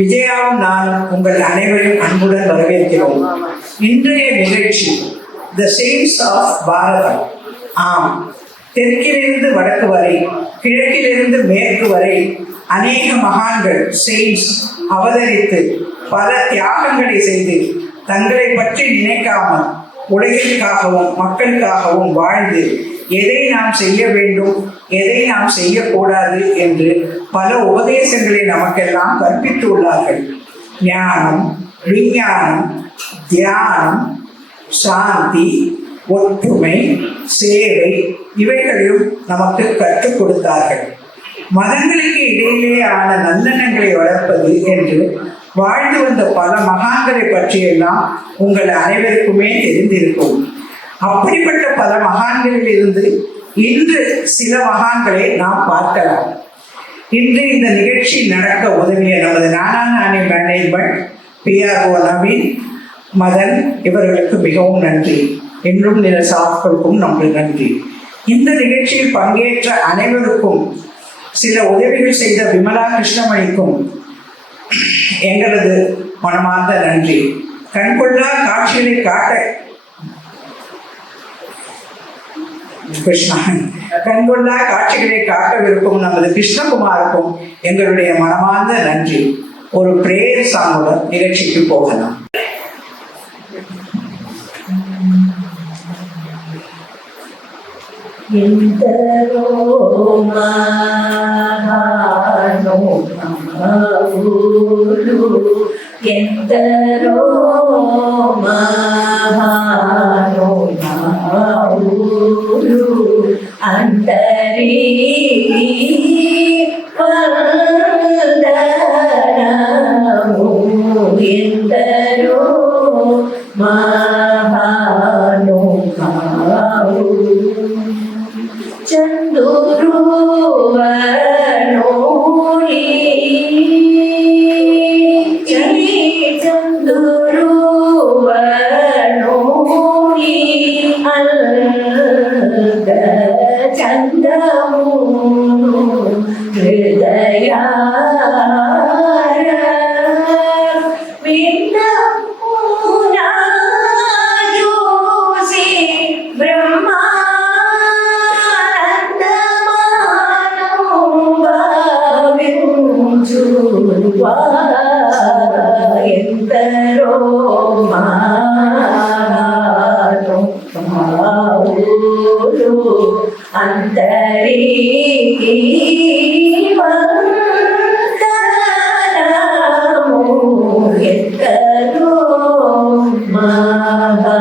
விஜயாவும் நானும் உங்கள் அனைவரையும் அன்புடன் வரவேற்கிறோம். இன்றைய நிகழ்ச்சி த செயின்ஸ் ஆஃப் பாரதம். ஆம், தெற்கிலிருந்து வடக்கு வரை, கிழக்கிலிருந்து மேற்கு வரை அநேக மகான்கள் செயின்ஸ் அவதரித்து பல தியாகங்களை செய்து தங்களை பற்றி நினைக்காமல் உலகிற்காகவும் மக்களுக்காகவும் வாழ்ந்து எதை நாம் செய்ய வேண்டும், எதை நாம் செய்யக்கூடாது என்று பல உபதேசங்களை நமக்கெல்லாம் கற்பித்துள்ளார்கள். ஞானம், விஞ்ஞானம், தியானம், சாந்தி, ஒற்றுமை, சேவை இவைகளையும் நமக்கு கற்றுக் கொடுத்தார்கள். மதங்களுக்கு இடையிலேயான நல்லெண்ணங்களை வளர்ப்பது என்று வாழ்ந்து வந்த பல மகான்களை பற்றியெல்லாம் உங்கள் அனைவருக்குமே தெரிந்திருக்கும். அப்படிப்பட்ட பல மகான்களில் இருந்து இன்று சில மகான்களை நாம் பார்க்கலாம். இன்று இந்த நிகழ்ச்சி நடக்க உதவிய நமது நானே மேனேஜ்மெண்ட், PRO நவீன், மதன் இவர்களுக்கு மிகவும் நன்றி. இன்னும் நில சாஃப்களுக்கும் நமக்கு நன்றி. இந்த நிகழ்ச்சியில் பங்கேற்ற அனைவருக்கும் சில உதவிகள் செய்த விமலா கிருஷ்ணமணிக்கும் எங்களது மனமார்ந்த நன்றி. கண்கொள்ளா காட்சிகளை காட்ட கண்கொள்ளா காட்சிகளை காட்டவிருக்கும் நமது கிருஷ்ணகுமாருக்கும் எங்களுடைய மனமார்ந்த நன்றி. ஒரு பிரேயர் சாங்குடன் நிகழ்ச்சிக்கு போகலாம். ఎందరో మహానుభావులు అందరికీ వందనము. ఎందరో మహానుభావులు చందురువనోయి చందురువనోయి అల్గ చందమును హృదయార విన్నమునా చూసి బ్రహ్మా ఎందరో మహానుభావులు అందరికీ వందనము. ఎందరో మహానుభావులు.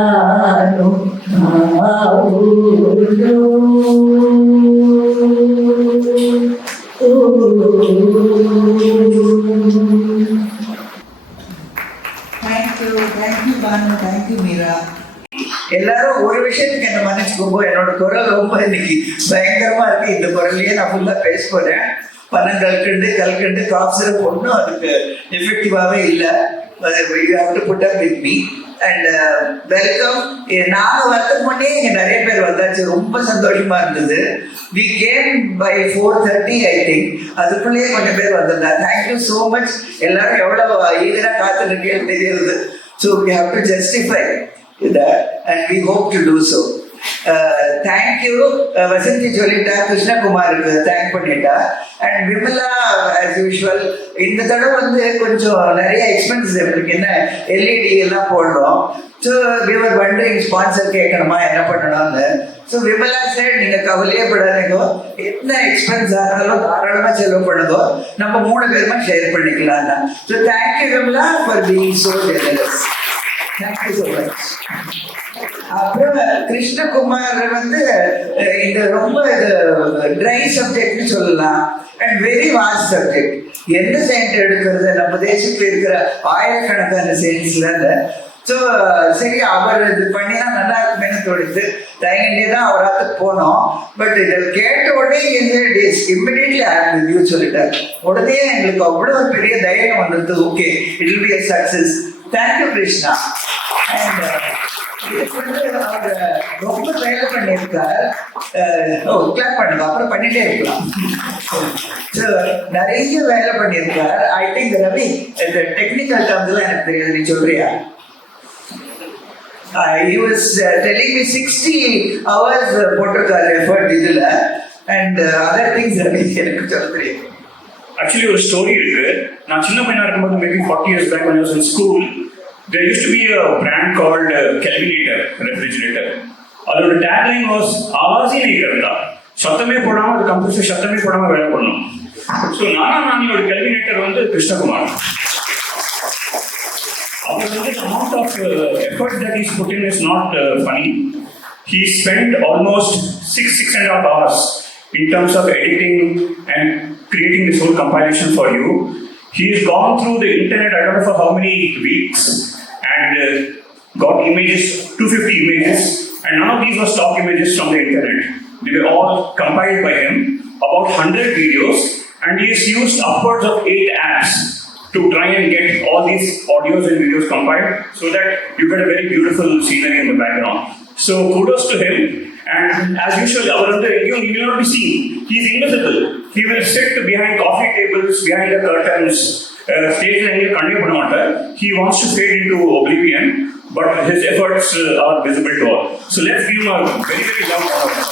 எல்லாரும் ஒரு விஷயத்துக்கு என்ன மன்னிச்சுக்கோங்க, என்னோட குரல் ரொம்ப இன்னைக்கு பயங்கரமா இருக்கு. இந்த குரல்லையே நான் ஃபுல்லா பேச போறேன். பணம் கல்கண்டு காஃப் சிரப் ஒன்றும் அதுக்கு எஃபெக்டிவாவே இல்லை. And welcome. நாங்க வரதுக்கு முன்னே இங்க நிறைய பேர் வந்தாச்சு, ரொம்ப சந்தோஷமா இருந்தது. We came by 4:30 I think. அதுக்குள்ளேயே கொஞ்சம் பேர் வந்திருந்தாங்க. Thank you so much. எல்லாரும் எவ்வளவு ஈகரா காத்துருக்கேன்னு தெரியுது. So we have to justify that and we hope to do so. Thank you. Vasanthi சொல்லிட்டா, கிருஷ்ணகுமாருக்கு தேங்க் பண்ணிட்டா. அண்ட் விமலா as usual இந்த தடவை வந்து கொஞ்சம் நிறைய எக்ஸ்பென்சஸ் இருக்கு. என்ன LED எல்லாம் போடுறோம். So we were wondering sponsor கேட்கணுமா, என்ன பண்ணணும்னு. ஸோ விமலா சார், நீங்க கவலையே படாதீங்க, என்ன எக்ஸ்பென்ஸ் ஆனாலும் தாராளமா செலவு பண்ணுங்க, நம்ம 3 பேருமா ஷேர் பண்ணிக்கலாம். So thank you Vimala for being so generous. Thank you so much. அப்புறம் கிருஷ்ணகுமார் வந்து இந்த ரொம்ப ட்ரை சப்ஜெக்ட்னு சொல்லலாம் அண்ட் வெரி வாஸ்ட் சப்ஜெக்ட். எந்த சயின்ஸ் எடுக்கிறது, நம்ம தேசத்தில் இருக்கிற ஆயிரக்கணக்கான சயின்ஸ்ல. ஸோ சரி, அவர் இது பண்ணினா நல்லா இருக்குமேனு தோணுது. தயங்கிட்டே தான் அவராத்து போனோம். பட் இதை கேட்ட உடனே இம்மிடியட்லி ரிவ்யூ சொல்லிட்டார். உடனே எங்களுக்கு அவ்வளோ ஒரு பெரிய தைரியம் வந்துடுது. Okay, it will be a success. Thank you, Krishna. And இதுக்கு வந்து அவர் ரொம்ப வேலை பண்ணியிருக்கார். கிளாப் பண்ணுங்க, அப்புறம் பண்ணிட்டே இருக்கலாம். So, நிறைய வேலை பண்ணியிருக்கார். ஐ திங்க் ரவி, இந்த டெக்னிக்கல் டேர்ம்ஸ்லாம் எனக்கு தெரியாது, நீ சொல்றியா? He was telling me 60 hours போட்டிருக்காரு எஃபர்ட் இதுல, and other things எனக்கு சொல்ல தெரியும். ஆக்சுவலி ஒரு ஸ்டோரி இருக்கு. நான் சின்ன பையனா இருக்கும்போது maybe 40 years back when I was in school, there used to be a brand called Kelvinator refrigerator. அதோட டேக்லைன் வாஸ் ஆவாஸே नहीं करता, சத்தமே போடாம அது கம்ப்ரஸர் சத்தமே போடாம வேலை பண்ணணும். ஸோ நானியோட கெல்வினேட்டர் வந்து கிருஷ்ணகுமார். அவர் வந்து the amount of effort that he's put in is not funny. He spent almost 6.5 hours in terms of editing and creating this whole compilation for you. He's gone through the internet, I don't know for how many weeks, and got images, 250 images, and none of these were stock images from the internet. They were all compiled by him, about 100 videos, and he has used upwards of 8 apps to try and get all these audios and videos compiled so that you get a very beautiful scenery in the background. So kudos to him. And as usual, you will not be seen. He is invisible. He will sit behind coffee tables, behind the curtains, stage and he wants to fade into oblivion, but his efforts are visible to all. So let's give him a very, very loud applause.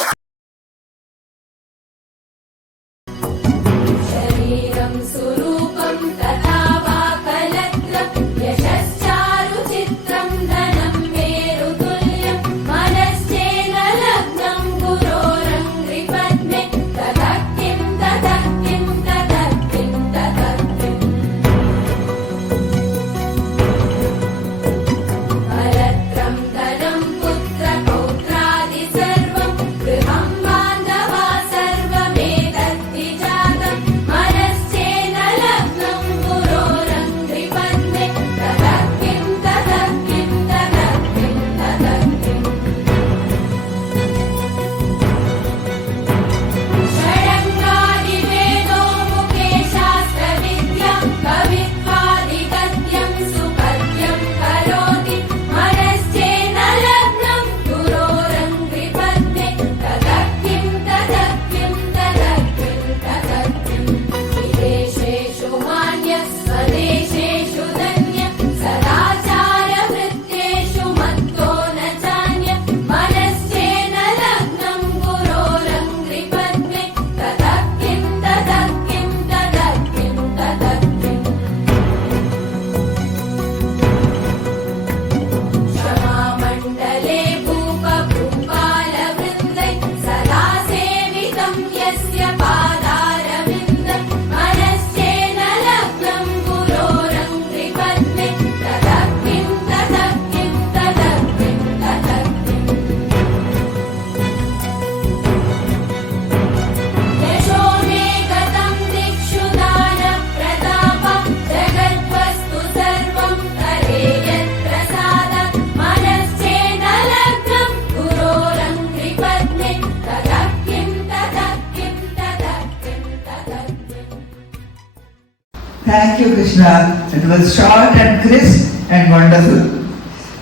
Thank you, Krishna. It was short and crisp and wonderful.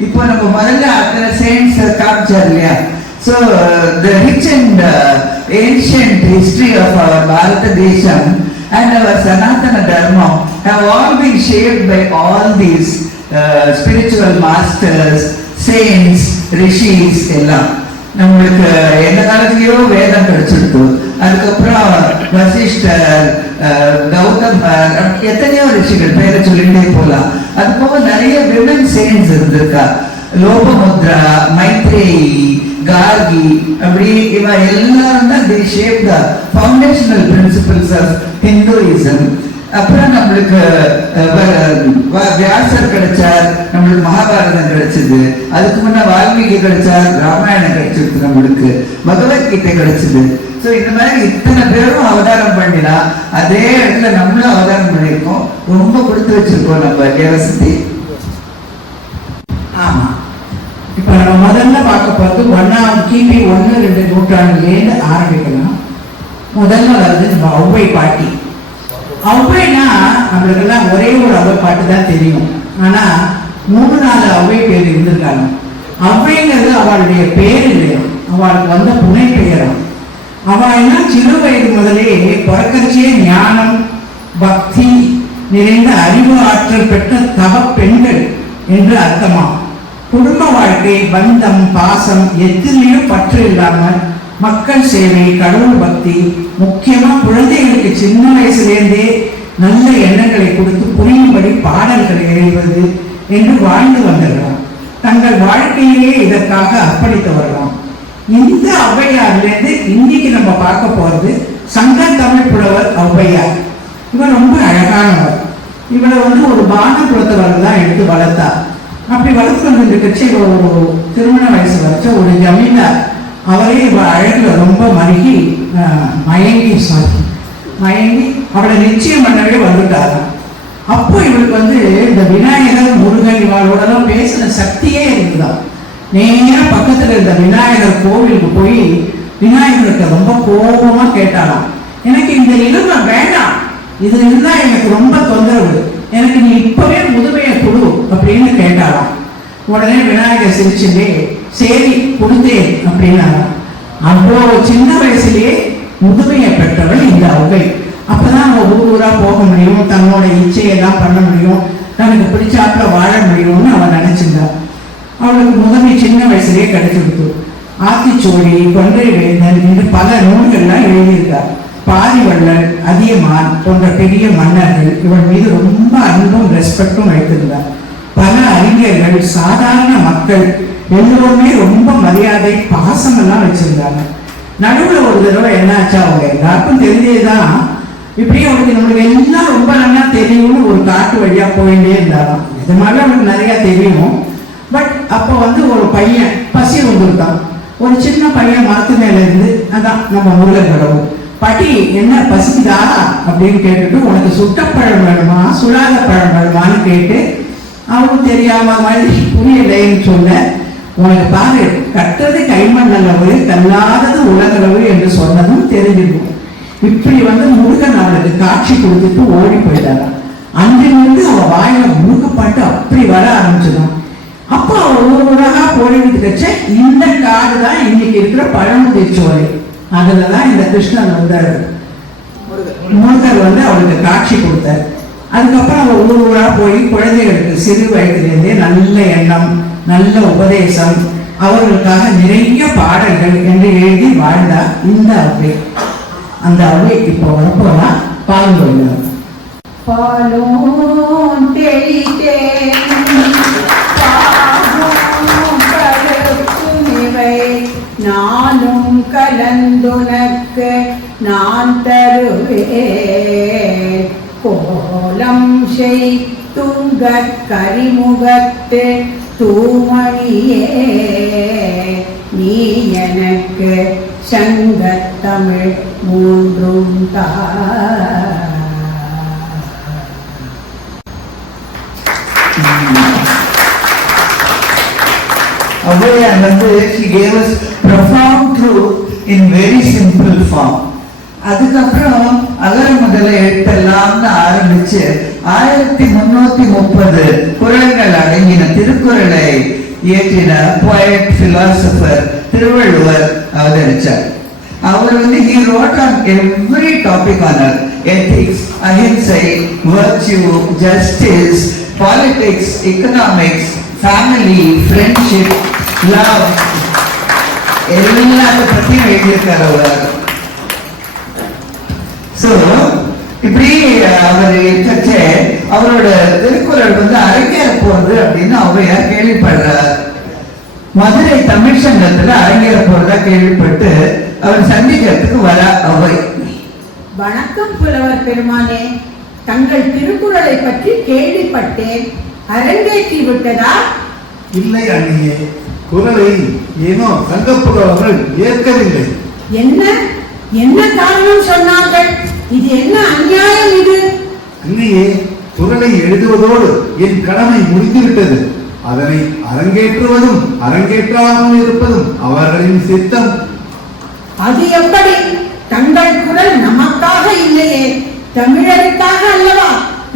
இப்போ நம்ம முதல்ல அத்தனை saints காமிச்சார் இல்லையா? So the rich and ancient history of our Bharata Desham and our Sanatana Dharma have all been shaped by all these spiritual masters, saints, rishis எல்லாம். நம்மளுக்கு எந்த காலத்திலயோ வேதம் கிடைச்சிருக்கு. அதுக்கப்புறம் வசிஷ்டர், கௌதமர், எத்தனையோ ரிஷிகள் பேரை சொல்லிட்டே போலாம். அது போக நிறைய விமன் செயின்ஸ் இருந்திருக்கா. லோபமுத்ரா, மைத்ரேயி, கார்கி, அப்படி இவ எல்லாரும் தான் they shape the foundational principles of Hinduism. அப்புறம் நம்மளுக்கு வியாசர் கிடைச்சார், நம்மளுக்கு மகாபாரதம் கிடைச்சது. அதுக்கு முன்ன வால்மீகி கிடைச்சார், ராமாயணம் கிடைச்சிருக்கு, நம்மளுக்கு பகவத்கீதை கிடைச்சது. ஸோ இந்த மாதிரி இத்தனை பேரும் அவதாரம் பண்ணினா அதே இடத்துல நம்மளும் அவதாரம் பண்ணியிருக்கோம். ரொம்ப கொடுத்து வச்சிருக்கோம் நம்ம கேரசத்தி. ஆமா, இப்ப நம்ம முதல்ல பார்க்க போறது கிபி 1-2 நூற்றாண்டுலேருந்து ஆரம்பிக்கலாம். முதல்ல வருது நம்ம ஔவை பாட்டி. ஔவைனா நம்மளுக்கெல்லாம் ஒரே ஒரு ஔவை பாட்டு தான் தெரியும். ஆனா 3-4 ஔவை பேர் இருந்திருக்காங்க. ஔவைங்கிறது அவளுடைய பேர் இல்லையா, அவளுக்கு வந்த புனை பெயரம். அவள் என்ன சிறு வயது முதலே பிறக்கச்சே ஞானம் பக்தி நிறைந்த அறிவு ஆற்றல் பெற்ற தவ பெண்கள் என்று அர்த்தமா. குடும்ப வாழ்க்கை, பந்தம், பாசம் எத்திலையும் பற்று இல்லாமல் மக்கள் சேவை, கடவுள் பக்தி, முக்கியமா குழந்தைகளுக்கு சின்ன வயசுலேருந்தே நல்ல எண்ணங்களை கொடுத்து புரியும்படி பாடல்களை எழுதுவது என்று வாழ்ந்து வந்திருக்கலாம். தங்கள் வாழ்க்கையிலேயே இதற்காக அர்ப்பணித்தவர்களாம். இந்த ஔவையாரிலிருந்து இன்னைக்கு நம்ம பார்க்க போறது சங்க தமிழ் புலவர் ஔவையார். இவர் ரொம்ப அழகானவர். இவரை ஒரு பானகுலத்தவர் தான் எடுத்து வளர்த்தார். அப்படி வளர்த்து வந்துருக்கச்சு ஒரு திருமண வயசு வச்ச ஒரு ஜமீன்தார் அவரே இவர் அழகுல ரொம்ப மயங்கி அவளை நிச்சயம் பண்ணவே வந்துட்டாராம். அப்போ இவருக்கு இந்த விநாயகர் முருகன் இவளோடலாம் பேசின சக்தியே இருந்துதான். நேரா பக்கத்துல இருந்த விநாயகர் கோவிலுக்கு போய் விநாயகர்கிட்ட ரொம்ப கோபமா கேட்டாலாம், எனக்கு இந்த நிலைமை வேண்டாம், இது இருந்தா எனக்கு ரொம்ப தொந்தரவு, எனக்கு நீ இப்பவே முதுமையை கொடு அப்படின்னு கேட்டாலாம். உடனே விநாயகர் சிரிச்சுட்டே சரி கொடுத்தேன் அப்படின்னாராம். அவ்வளோ சின்ன வயசுலயே முதுமையை பெற்றவள் இந்த ஔவை. அப்பதான் அவ ஊரா போக முடியும், தன்னோட இச்சையெல்லாம் பண்ண முடியும், தனக்கு பிடிச்சாப்புல வாழ முடியும்னு அவன் நினைச்சிருந்தாள். அவளுக்கு முதுமை சின்ன வயசுலயே கிடைச்சிருக்கு. ஆத்திச்சோழி, கொன்றை வேந்தன் என்று பல நூல்கள்லாம் எழுதியிருக்கார். பாரிவள்ளல், அதியமான் போன்ற பெரிய மன்னர்கள் இவள் மீது ரொம்ப அன்பும் ரெஸ்பெக்டும் வைத்திருந்தார். பல அறிஞர்கள், சாதாரண மக்கள் எல்லோருமே ரொம்ப மரியாதை, பாசம் எல்லாம் வச்சிருந்தாங்க. நடுவில் ஒரு தடவை என்னாச்சா, அவங்க எல்லாருக்கும் தெரிஞ்சதுதான், இப்படியே அவனுக்கு நம்மளுக்கு எல்லாம் ரொம்ப நல்லா தெரியும்னு ஒரு காட்டு வழியா போயிட்டே இருந்தாராம். இது மாதிரி அவனுக்கு நிறைய தெரியும். பட் அப்போ ஒரு பையன் பசி வந்துருக்கான். ஒரு சின்ன பையன் மரத்து மேல இருந்து, அதான் நம்ம முருகன் கடவுள், பாட்டி என்ன பசிக்குதா அப்படின்னு கேட்டுட்டு, உனக்கு சுட்டப்பழம் வேணுமா சுடாத பழம் வேணுமான்னு கேட்டு, அவனுக்கு தெரியாம மாதிரி புரியலைன்னு சொல்ல, உனக்கு பாரு கட்டுறது கைமண் அளவு, கல்லாதது உலகளவு என்று சொன்னதும் தெரிஞ்சிருக்கும். இப்படி முருகன் அவளுக்கு காட்சி கொடுத்துட்டு ஓடி போயிட்டாராம். அன்றிலிருந்து அவ வாயில முருகப்பாட்டு அப்படி வர ஆரம்பிச்சுதான். அப்போ ஒரு ஊராக போயிட்டு வச்ச இந்த காடு தான் இன்னைக்கு இருக்கிற பழமுதிர்ச்சோலை. அதுலதான் இந்த கிருஷ்ணன் வந்தாரு, முருகர் அவளுக்கு காட்சி கொடுத்தார். அதுக்கப்புறம் அவள் ஊரா போய் குழந்தைகளுக்கு சிறு வயதிலிருந்தே நல்ல எண்ணம், நல்ல உபதேசம், அவர்களுக்காக நிறைய பாடல்கள் என்று எழுதி வாழ்ந்தா இந்த ஔவை. அந்த ஔவை இப்போ வரப்போலாம் பாருங்க. பாலும் தெளித்தேன் நானும் கலந்துனக்கு நான் தருவேன் கோலம் செய் துங்க கரிமுகத்து தூமணியே நீ எனக்கு சங்கத்தமிழ் மூன்றும் தா. Avvaiyar she gave us profound truth in very simple form. அதுக்கப்புறம் அகர முதல எழுத்தெல்லாம்னு ஆரம்பிச்சு 1330 குறள்கள் அடங்கின திருக்குறளை இயற்றின poet philosopher Thiruvalluvar அவதரிச்சார். Our he wrote on every topic on earth: ethics, ahimsai, virtue, justice, politics, economics, family, friendship, love, எல்லாத்த பத்தியும் எழுதியிருக்கார் அவர். ஸோ இப்படி அவர் இருக்கச்சே அவரோட திருக்குறள் அரங்கேற போறது அப்படின்னு ஔவையார் கேள்விப்படுறார். மதுரை தமிழ் சங்கத்துல அரங்கேற போறதா கேள்விப்பட்டு அவர் சந்திக்கிறதுக்கு வர ஔவை. வணக்கம் புலவர் பெருமானே, தங்கள் திருக்குறளை பற்றி கேள்விப்பட்டேன், அரங்கேற்றி விட்டதா? இல்லை அண்ணியே, குறளை ஏனோ சங்கப்புலவர்கள் ஏற்கவில்லை. என்ன என்ன காரணம் சொன்னார்கள்? இது என்ன அநியாயம் இது? அண்ணியே, குறளை எழுதுவதோடு என் கடமை முடிந்துவிட்டது. அதனை அரங்கேற்றுவதும் அரங்கேற்றாமல் இருப்பதும் அவர்களின் சித்தம். அது எப்படி? தங்கள் குரல் நமக்காக இல்லையே, தமிழருக்காக அல்லவா?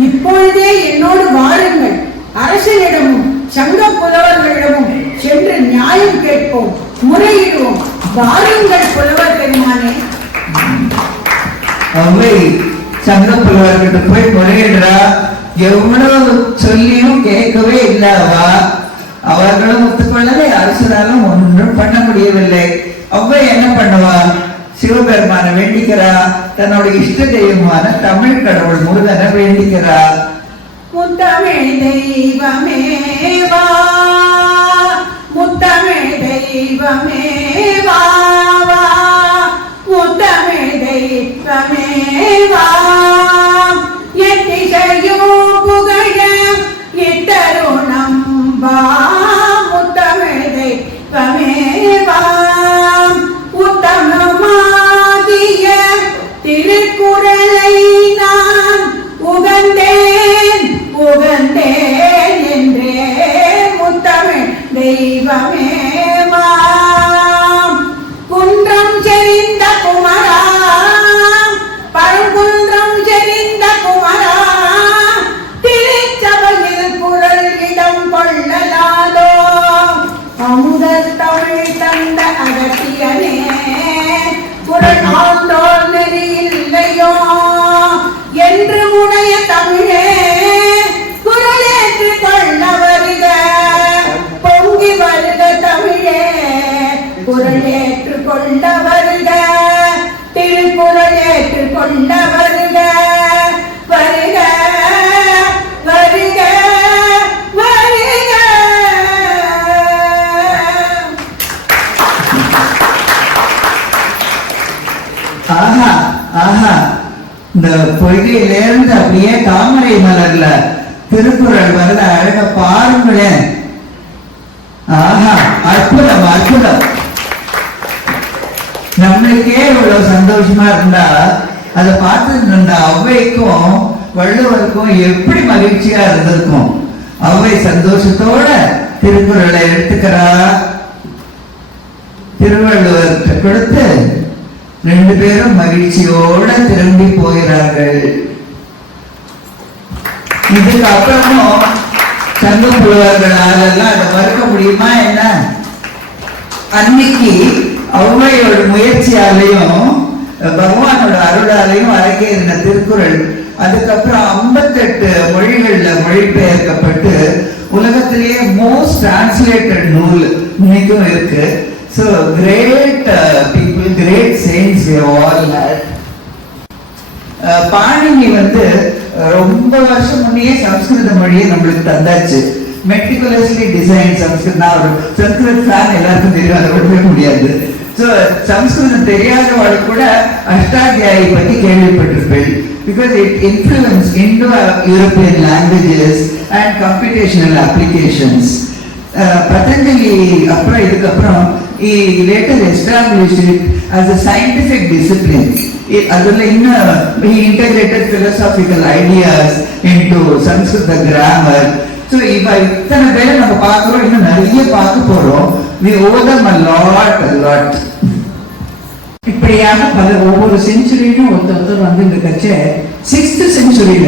இப்பொழுதே என்னோடு வாருங்கள், அரசனிடமும் சங்க புலவர்களிடமும் சென்று நியாயம் கேட்போம், முறையிடுவோம். வாருங்கள் புலவர் பெருமானே. அவை சங்க புலவர்கிட்ட போய் முறையிடுறா. எவ்வளவு சொல்லியும் கேட்கவே இல்லை அவா. அவர்களும் ஒத்துக்கொள்ளலை, அரசராலும் ஒன்றும் பண்ண முடியவில்லை. அவை என்ன பண்ணுவா? சிவபெருமான வேண்டிக்கிறா. தன்னோட இஷ்ட தெய்வமான தமிழ் கடவுள் முருகனை வேண்டிக்கிறா. முத்தமிழ் தெய்வமே வா, முத்தமிழ் தெய்வமே வா, முத்தமிழ் தெய்வமே வா, எத்திசையும் புகழ இத்தருணம் வா, முத்தமிழ் தெய்வமே வா, உத்தமமாகிய திருக்குறளை நான் உகந்தேன் உகந்தேன் என்றே, முத்தமிழ் தெய்வமே வா. குன்றம் செறிந்த குமரா, பழங்குன்றம் செறிந்த குமரா, திருச்சபையில் குரல் இடம் கொள்ளலாதோ, அமுதத் தமிழ் தந்த அகத்தியனே, குரல் ஆண்டோர் நெறி இல்லையோ என்று உடைய தமிழே, குரலேற்று கொள்ள வருக, பொங்கி வருக தமிழே, குரலேற்று கொள்ள வருக, திருக்குறள் ஏற்று கொள்ள வருக, வருக வருக வருக. ஆஹா ஆஹா, இந்த பொய்கையிலிருந்து அப்படியே தாமரை மலர்ல திருக்குறள் வருத அழக பாருங்களேன். ஆஹா, அற்புதம் அற்புதம். நம்மளுக்கே இவ்வளவு சந்தோஷமா இருந்தா அதை பார்த்துட்டு இருந்தா ஔவைக்கும் வள்ளுவருக்கும் எப்படி மகிழ்ச்சியா இருந்திருக்கும். ஔவை சந்தோஷத்தோட திருக்குறளை எடுத்துக்கிறா, திருவள்ளுவர்கிட்ட கொடுத்து ரெண்டு பேரும் மகிழ்ச்சியோட திரும்பி போகிறார்கள். இதுக்கு அப்புறமும் சங்க புலவர்களால அதை மறுக்க முடியுமா என்ன? அன்னைக்கு ஔவையோட முயற்சியாலையும் பகவானோட அருளாலையும் அரங்கேறின திருக்குறள் அதுக்கப்புறம் 58 மொழிகள்ல மொழிபெயர்க்கப்பட்டு உலகத்திலேயே மோஸ்ட் டிரான்ஸ்லேட்டட் நூல் இன்னைக்கும் இருக்கு. So great people, great saints we have all had. Panini ரொம்ப வருஷம் முன்னே சம்ஸ்கிருத மொழியை நம்மளுக்கு தந்தாச்சு. Meticulously design சம்ஸ்கிருத். நான் ஒரு சம்ஸ்கிருத் ஃபேன், எல்லாருக்கும் தெரியும், அதை விடவே முடியாது. ஸோ சம்ஸ்கிருதம் தெரியாதவாள் கூட அஷ்டாத்தியாயி பற்றி கேள்விப்பட்டிருப்பேன். Because it influence Indo European languages and computational applications. Patanjali அப்புறம் இதுக்கப்புறம் he later established it as a scientific discipline. அதுல இன்னும் he integrated philosophical ideas into Sanskrit grammar. So இத்தனை பேரை நம்ம பார்க்கிறோம், இன்னும் நிறைய பார்க்க போறோம். We owe them a lot. இப்படியாக ஒவ்வொரு செஞ்சுரியிலும் ஒருத்தர் இந்த கட்சி 6th செஞ்சுரியில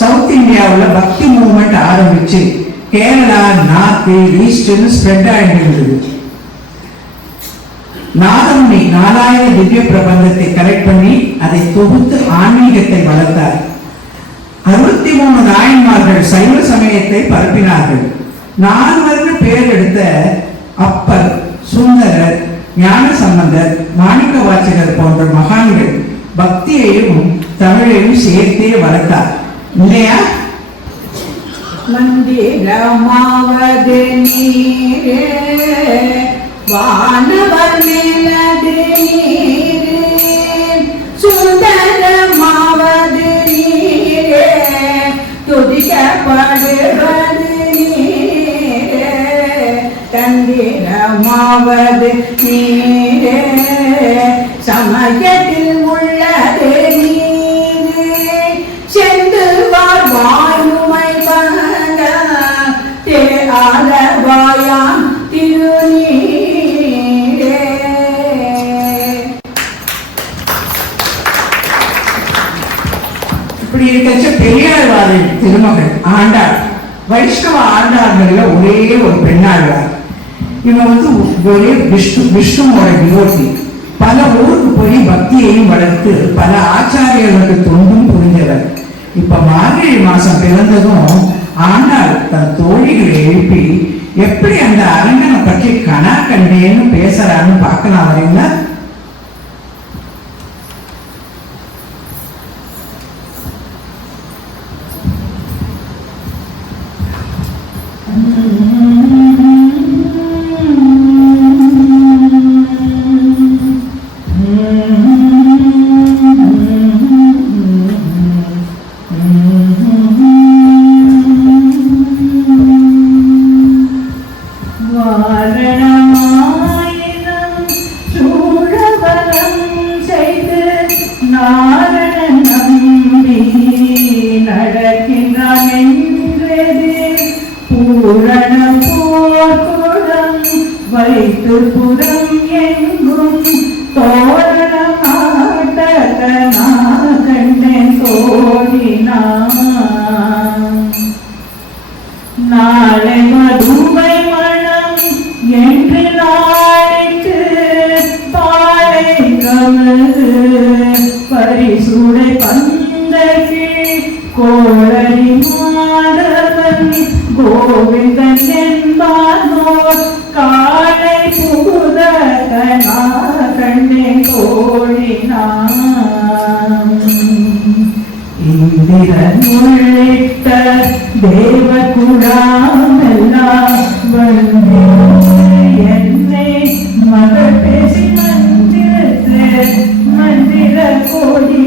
சவுத் இந்தியாவில் பக்தி மூவ்மெண்ட் ஆரம்பிச்சு கேரளா, நார்த், ஈஸ்ட்னு ஸ்ப்ரெட் ஆகிட்டு இருந்தது. நாதமுனி 4000 திவ்ய பிரபந்தத்தை கலெக்ட் பண்ணி அதை தொகுத்து ஆன்மீகத்தை வளர்த்தார். 63 நாயன்மார்கள் சைவ சமயத்தை பரப்பினார்கள். 4 பேர் எடுத்த அப்பர், சுந்தரர், ஞான சம்பந்தர், மாணிக்க வாசகர் போன்ற மகான்கள் பக்தியையும் தமிழையும் சேர்த்தே வளர்த்தார் இல்லையா? மந்திரமாவது நீரே, வானவர் மேலது நீரே, சுந்தரமாவது நீரே, துதிக்கப்படுவது நீரே, தந்திரமாவது நீரே, சமயத்தில் உள்ளது நீரே, செந்துவார் வாயுமை பங்க திரு ஆலவாயாம் திருநீரே. இப்படி இருக்க பெரியாழ்வாரின் திருமகள் ஆண்டாள் வைஷ்ணவ ஆண்டாள்களில் ஒரே ஒரு பெண்ணாழ்வார். இவன் வந்து ஒரே விஷ்ணுவோட டிவோட்டி. பல ஊருக்கு போய் பக்தியையும் வளர்த்து பல ஆச்சாரியர்களுக்கு தொண்டும் புரிஞ்சவர். இப்ப மார்கழி மாசம் பிறந்ததும் ஆண்டாள் தன் தோழிகளை எழுப்பி எப்படி அந்த அரங்கனை பற்றி கனா கண்டேன்னு பேசுறான்னு பார்க்கலாம் வரீங்களா? வைத்து புறம் எங்கும் தோரணம் ஆட்டகனா கண்டேன் தோழினான். நாளை மதுமை மனம் என்று நாளைக்கு பாலை கமது பரிசுடை பந்தகி கோளரி மாதவன் கோவிந்தன் என்பானோ காலை புகுதகனா கண்டேன் தோழினான். இந்திரன் உள்ளிட்ட தேவகுடாமெல்லாம் வந்து என்னை மகள் பேசி மந்திர கோடி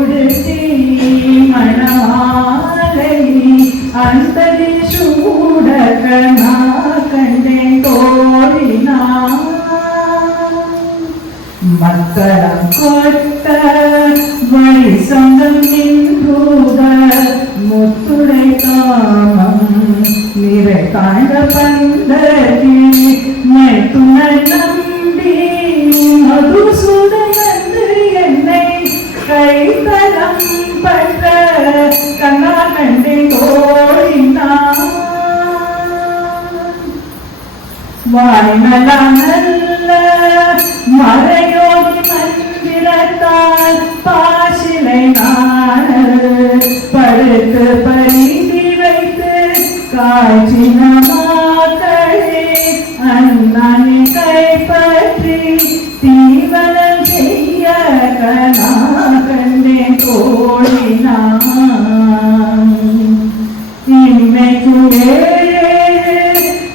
உடுத்தி மணமாலை அந்ததி சூடகனா கண்டேன் தோழினான். மக்களம் கொட்ட வழி சொந்தம் நின்றூத முத்துடை காமம் நிறை காண்ட பந்தகி மைத்துணர் நம்பி மதுசூதன் வந்து என்னை கைத்தலம் பற்ற கண்ணா கண்டேன் தோழினான். வாய்நலா நல்ல மறையோகி மந்திரத்தால் பாசிலை நாணல் படுத்து பரிதி வைத்து காய்ச்சின மாக்களே அண்ணனை கைப்பற்றி தீவனம் செய்ய கனா கண்டேன் தோழினான். இன்மைக்கும்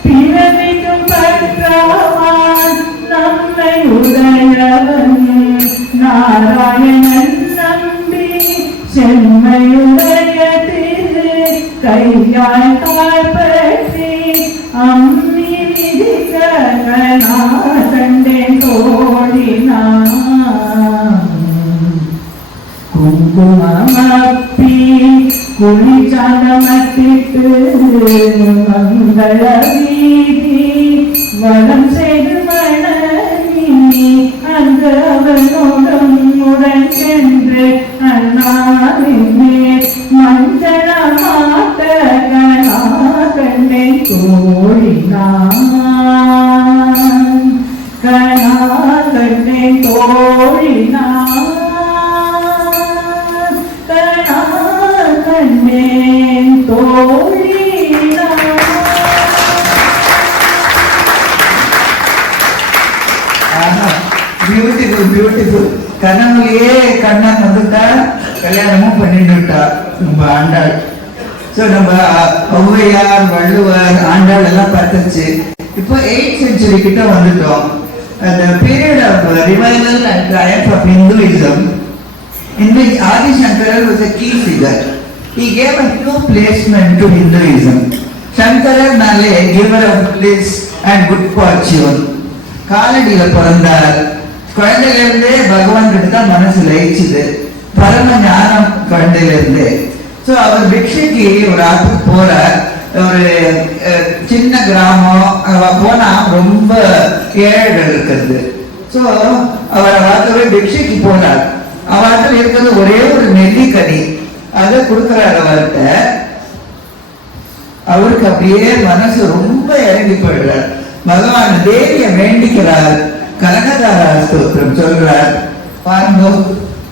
பிறவிக்கும் பற்றாவான் நம்மை உடையவன் நாராயணன் நம்பி செம்மையுடைய திரு கையால் தாழ்பற்றி அம்மி விதிகனா கண்டேன் தோழினான். குங்குமப்பி குளிச்சாதமத்திட்டு மங்கள வீதி வளம் செய்து மணி அங்கு அவனோடும் உடன் சென்று அண்ணாவின் மஞ்சள மாட்ட கனா கண்டேன் தோழினான். கனா கண்டேன் தோழினான். கனா கண்டேன் தோழினான். Beautiful beautiful. கனவுலயே கண்ணன் வந்துட்டா கல்யாணமும் பண்ணிட்டு விட்டா நம்ம ஆண்டாள். ஸோ நம்ம ஔவையார் வள்ளுவர் ஆண்டாள் எல்லாம் பார்த்துச்சு. இப்போ 8th century கிட்ட வந்துட்டோம். The period of revival and triumph of Hinduism, in which Adi Shankara was a key figure. He gave a new placement to Hinduism. Shankara Nale, giver of bliss and good fortune. காலடியில பிறந்தார். குழந்தையில இருந்தே பகவான் கிட்ட தான் மனசு லயிச்சுது. பரம ஞானம் குழந்தையில இருந்தே. ஸோ அவர் பிக்ஷைக்கு ஒரு ஆற்றுக்கு போறார். ஒரு சின்ன கிராமம் போனா ரொம்ப ஏழைகள் இருக்கிறது. ஸோ அவரை வார்த்தவே பிக்ஷைக்கு போனார். அவர்கிட்ட இருக்கிறது ஒரே ஒரு நெல்லிக்கனி. அதை கொடுக்குறாரு அவர்கிட்ட. அவருக்கு அப்படியே மனசு ரொம்ப இறங்கி போயிடுறார். பகவான் தேவியை வேண்டிக்கிறார். கனகதாரா ஸ்தோத்திரம் சொல்றார். பாருங்க.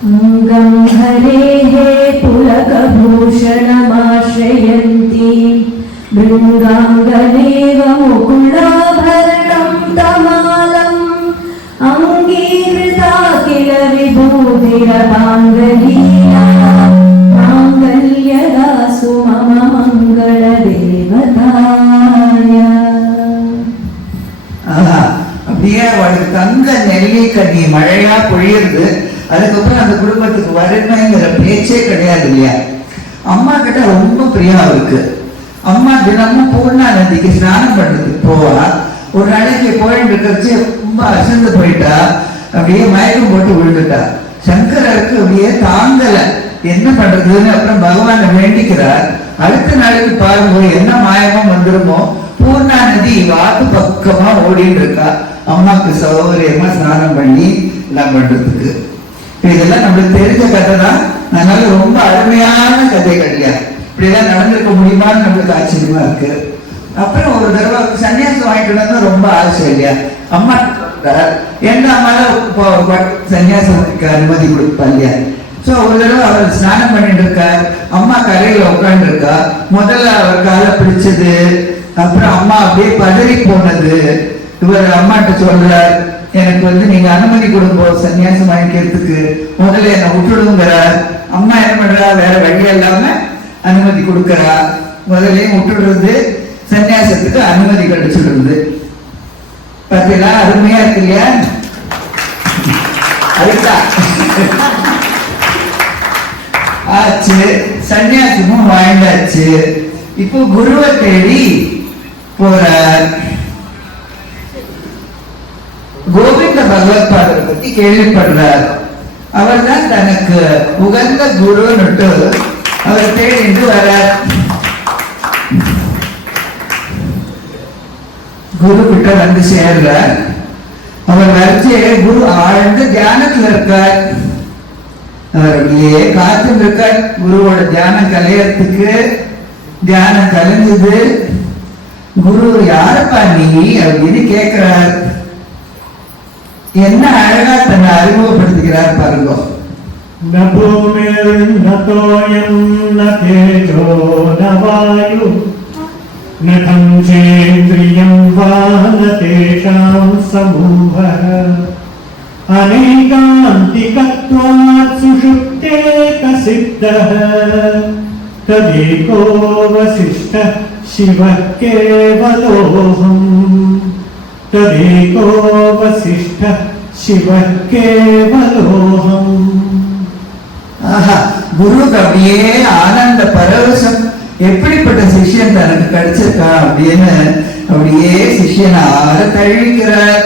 அங்கம் ஹரேஹ புலகபூஷணமாஸ்ரயந்தி பிருங்காங்கனேவ முகுலாபரணம் தமாலம் அங்கீகிருதா கில விபூதிரபாங்கலீலா மாங்கல்யதாசு மம மங்கள தேவதாய. அப்படியே அவளுக்கு தங்க நெல்லிக்கனி மழையா பொழியுது. அதுக்கப்புறம் அந்த குடும்பத்துக்கு வறுமைங்கிற பேச்சே கிடையாது இல்லையா. அம்மா கிட்ட ரொம்ப பிரியம் இருக்கு. அம்மா தினமும் பூர்ணா நதிக்கு ஸ்நானம் பண்றதுக்கு போவா. ஒரு நாளைக்கு போயிட்டு இருக்கிறச்சு ரொம்ப அசந்து போயிட்டா. அப்படியே மயக்கம் போட்டு விழுந்துட்டா. சங்கரருக்கு அப்படியே தாங்கல, என்ன பண்றதுன்னு. அப்புறம் பகவானை வேண்டிக்கிறார். அடுத்த நாளைக்கு பாருங்க, என்ன மாயமும் வந்துருமோ, பூர்ணா நதி வாத்து பக்கமா ஓடின்னு இருக்கா. அம்மாவுக்கு சௌகரியமா ஸ்நானம் பண்ணி எல்லாம் பண்றதுக்கு. இதெல்லாம் நம்மளுக்கு தெரிஞ்ச கதை தான். அதனால ரொம்ப அருமையான கதைகள் இல்லையா. இப்படியெல்லாம் நடந்திருக்க முடியுமான்னு நம்மளுக்கு ஆச்சரியமா இருக்கு. அப்புறம் ஒரு தடவை சன்னியாசம் வாங்கிட்டு வந்தா ரொம்ப ஆசை இல்லையா. அம்மா எந்த அம்மால சன்னியாசம் அனுமதி கொடுப்பா இல்லையா. ஸோ ஒரு தடவை அவர் ஸ்நானம் பண்ணிட்டு இருக்கார். அம்மா கரையில உட்காந்து இருக்கா. முதல்ல அவர் காலை பிடிச்சது. அப்புறம் அம்மா அப்படியே பதறி போனது. இவர் அம்மாட்ட சொல்றார், எனக்கு நீங்க அனுமதி கொடுப்போம் சன்னியாசம் வாங்கிக்கிறதுக்கு, முதல்ல என்னை விட்டுடுங்கிறார். அம்மா என்ன பண்றா, வேற வழி இல்லாம அனுமதி கொடுக்கறா. முதல்ல விட்டுடுறது, சன்னியாசத்துக்கு அனுமதி கிடைச்சிடுறது. பார்த்தீங்களா, அருமையா இருக்கு இல்லையா. அதுதான் ஆச்சு. சன்னியாசமும் வாழ்ந்தாச்சு. இப்போ குருவை தேடி போறார். கோவிந்த பகவத் பாதரை பத்தி கேள்விப்படுறார். அவர் தான் தனக்கு உகந்த குருன்னுட்டு அவர் தேடிட்டு வரார். குரு கிட்ட வந்து சேர்றார். அவர் வரைச்சே குரு ஆழ்ந்த தியானத்துல இருக்கார். அவர் அப்படியே காத்து இருக்கார். குருவோட தியானம் கலையறதுக்கு. தியானம் கலைஞ்சது. குரு யாரப்பா நீ அப்படின்னு கேட்கிறார். என்ன அழகா தன்னை அறிமுகப்படுத்துகிறார் பாருங்க. न भूमिर्न तोयं न तेजो न वायु न धम्मेन्द्रियं वा न तेषां समूहः अनेकान्तिकत्वात् सुषुप्तेकसिद्धः तदेको वसिष्ठः शिवः केवलोऽहम् तदेको वसिष्ठः शिवः केवलोऽहम्. ஆஹா, குருவுக்கு அப்படியே ஆனந்த பரவசம். எப்படிப்பட்ட சிஷ்யன் தனக்கு கிடைச்சிருக்கா அப்படின்னு அப்படியே சிஷ்யனை ஆற தழுவிக்கிறார்.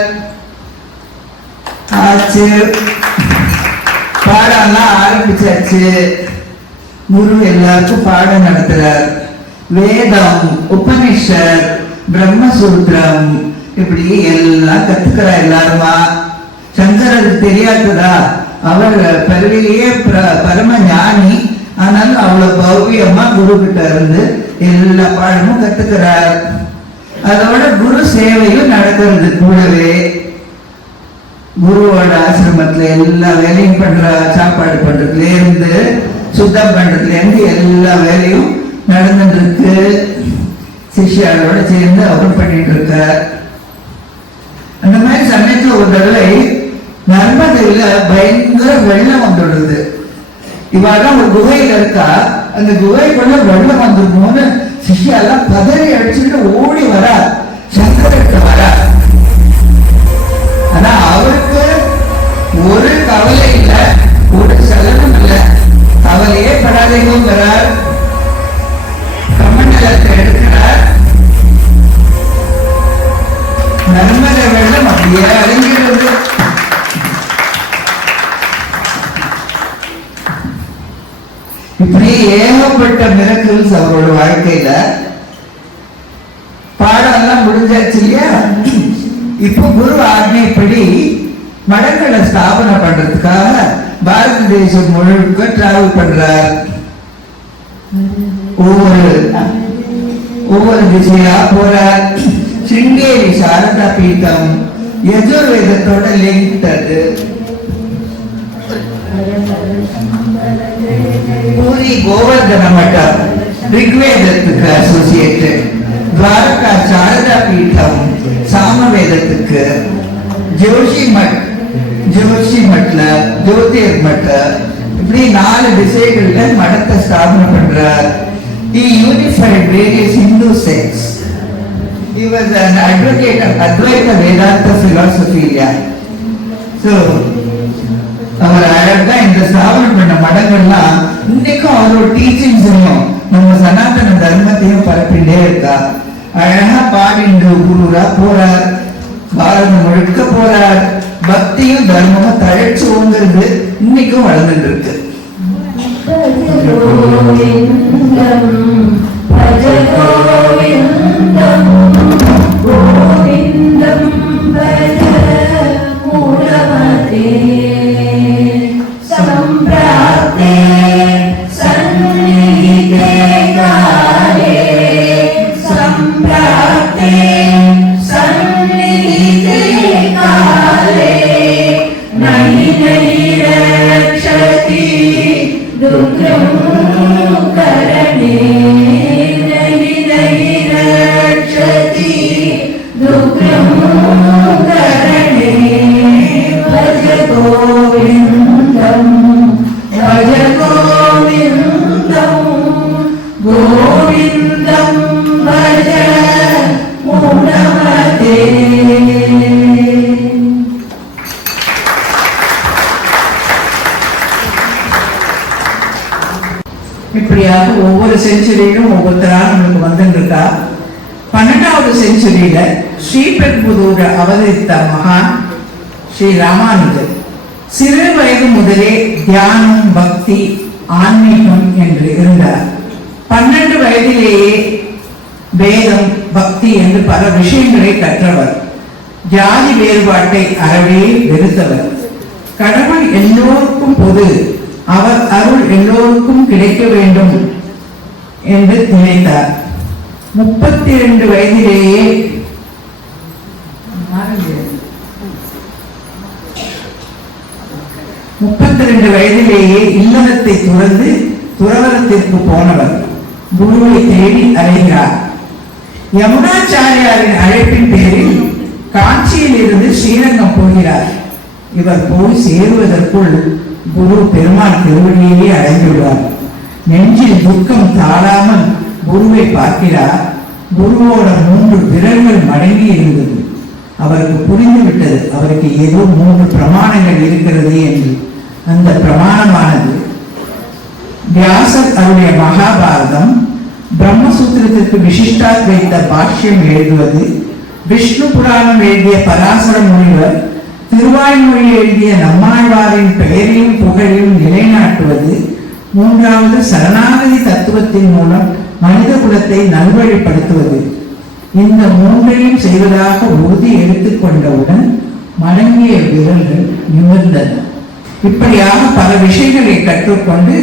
ஆச்சு, பாடம்லாம் ஆரம்பிச்சாச்சு. குரு எல்லாருக்கும் பாடம் நடத்துறார். வேதம், உபனிஷத், பிரம்மசூத்திரம் இப்படி எல்லாம் கத்துக்கிறார் எல்லாருமா. சங்கரருக்கு தெரியாததா, அவர் பிறவிலேயே பரம ஞானி. ஆனாலும் அவ்வளவு பௌவியமா குரு கிட்ட இருந்து எல்லா பாடமும் கத்துக்கிறார். அதோட குரு சேவையும் நடக்கிறது கூடவே. குருவோட ஆசிரமத்துல எல்லா வேலையும் பண்ற, சாப்பாடு பண்றதுல இருந்து சுத்தம் பண்றதுல இருந்து எல்லா வேலையும் நடந்துட்டு இருக்கு. சிஷ்யாரோட சேர்ந்து அவர் பண்ணிட்டு இருக்கார். அந்த மாதிரி சமயத்துல ஒரு தடவை நர்மதையில பயங்கர வெள்ளம் வந்துடுது. இவாதான் ஒரு குகையில இருக்கா. அந்த குகைக்குள்ள வெள்ளம் வந்துருமோன்னு சிஷ்யாலாம் பதறி அடிச்சுட்டு ஓடி வரா. சங்கருக்கு வரா. ஆனா அவருக்கு ஒரு கவலை இல்லை, ஒரு சலனம் இல்லை. கவலையே படாதீங்கிறார். கமண்டலத்தை எடுக்கிறார். நர்மதை வெள்ளம் அப்படியே அடங்கிடுது. இப்படி ஏகப்பட்ட மிரக்கல்ஸ் அவரோட வாழ்க்கையில. பாடம் எல்லாம் முடிஞ்சாச்சு இல்லையா. இப்போ குரு ஆజ్ఞைப்படி மடங்களை ஸ்தாபனை பண்றதுக்காக பாரத தேசம் முழுக்க டிராவல் பண்றார். ஒவ்வொரு திசையா போறார். சிங்கேரி சாரதா பீட்டம் யஜுர்வேதத்தோட லிங்க் அது. பூரி கோவர்தன மட்டம் ரிக்வேதத்துக்கு அசோசியேட்டட். துவாரகா சாரதா பீட்டம் சாமவேதத்துக்கு. ஜோஷி மட்ல ஜோதிர் மட்ட இப்படி 4 திசைகள்ல மடத்தை ஸ்தாபனம் பண்றார். He unified various Hindu sects. He was an advocate of Advaita Vedanta philosophy. So, அவர் அழகா இந்த ஸ்தாபனம் பண்ண மடங்கள்லாம் இன்னைக்கும் அவரோட டீச்சிங்ஸையும் நம்ம சனாதன தர்மத்தையும் பரப்பிட்டே இருக்கா. அழகா பாடிண்டு குருரா போறார், பாரதம் முழுக்க போறார். பக்தியும் தர்மமும் தழைச்சு ஓங்கிறது இன்னைக்கும் வளர்ந்துட்டு இருக்கு. भज गोविन्दं गोविन्दं भज मूलमते सम्प्राप्ते सन्निहिते काले सम्प्राप्ते सन्निहिते काले नहि नहि रक्षति दुर्गं करणे नहि नहि रक्षति दुर्गं करणे भज गोविन्दं गोविन्दं भज मूलमते. இப்படியாக ஒவ்வொரு செஞ்சுரியிலும் ஒவ்வொருத்தராக நம்மளுக்கு வந்துருக்கா. 12வது செஞ்சுரியில ஸ்ரீபெரும்புதூர் அவதரித்த மகான் ஸ்ரீ ராமானுஜர் சிறு வயது முதலே தியானம், பக்தி, ஆன்மீகம் என்று இருந்தார். 12 வயதிலேயே வேதம், பக்தி என்று பல விஷயங்களை கற்றவர். ஜாதி வேறுபாட்டை அறவே வெறுத்தவர். கடவுள் எல்லோருக்கும் பொது, அவர் அருள் எல்லோருக்கும் கிடைக்க வேண்டும் என்று நினைத்தார். 32 வயதிலேயே 32 வயதிலேயே இல்லறத்தை துறந்து துறவரத்திற்கு போனவர் குருவை தேடி அலைகிறார். யமுனாச்சாரியாரின் அழைப்பின் பேரில் காஞ்சியில் இருந்து ஸ்ரீரங்கம் போகிறார். இவர் போய் சேருவதற்குள் குரு பெருமாள் திருவடியே அடைந்துள்ளார். நெஞ்சில் துக்கம் தாழாமல் குருவை பார்க்கிறார். குருவோட 3 விரல்கள் மடங்கி இருந்தது. அவருக்கு புரிந்துவிட்டது அவருக்கு ஏதோ 3 பிரமாணங்கள் இருக்கிறது என்று. அந்த பிரமாணமானது வியாசர் அவருடைய மகாபாரதம், பிரம்மசூத்திரத்திற்கு விசிஷ்டாத்வைத்த பாஷ்யம் எழுதுவது, விஷ்ணு புராணம் எழுதிய பராசர முனிவர் திருவாய்மொழி எழுதிய நம்மாழ்வாரின் பெயரையும் புகழையும் நிலைநாட்டுவது, 3வது சரணாகதி தத்துவத்தின் மூலம் மனித குலத்தை நல்வழிப்படுத்துவது. இந்த 3ஐயும் செய்வதாக உறுதி எடுத்துக் கொண்டவுடன் மடங்கிய விரல்கள் நிமிர்ந்தன. இப்படியாக பல விஷயங்களை கற்றுக்கொண்டு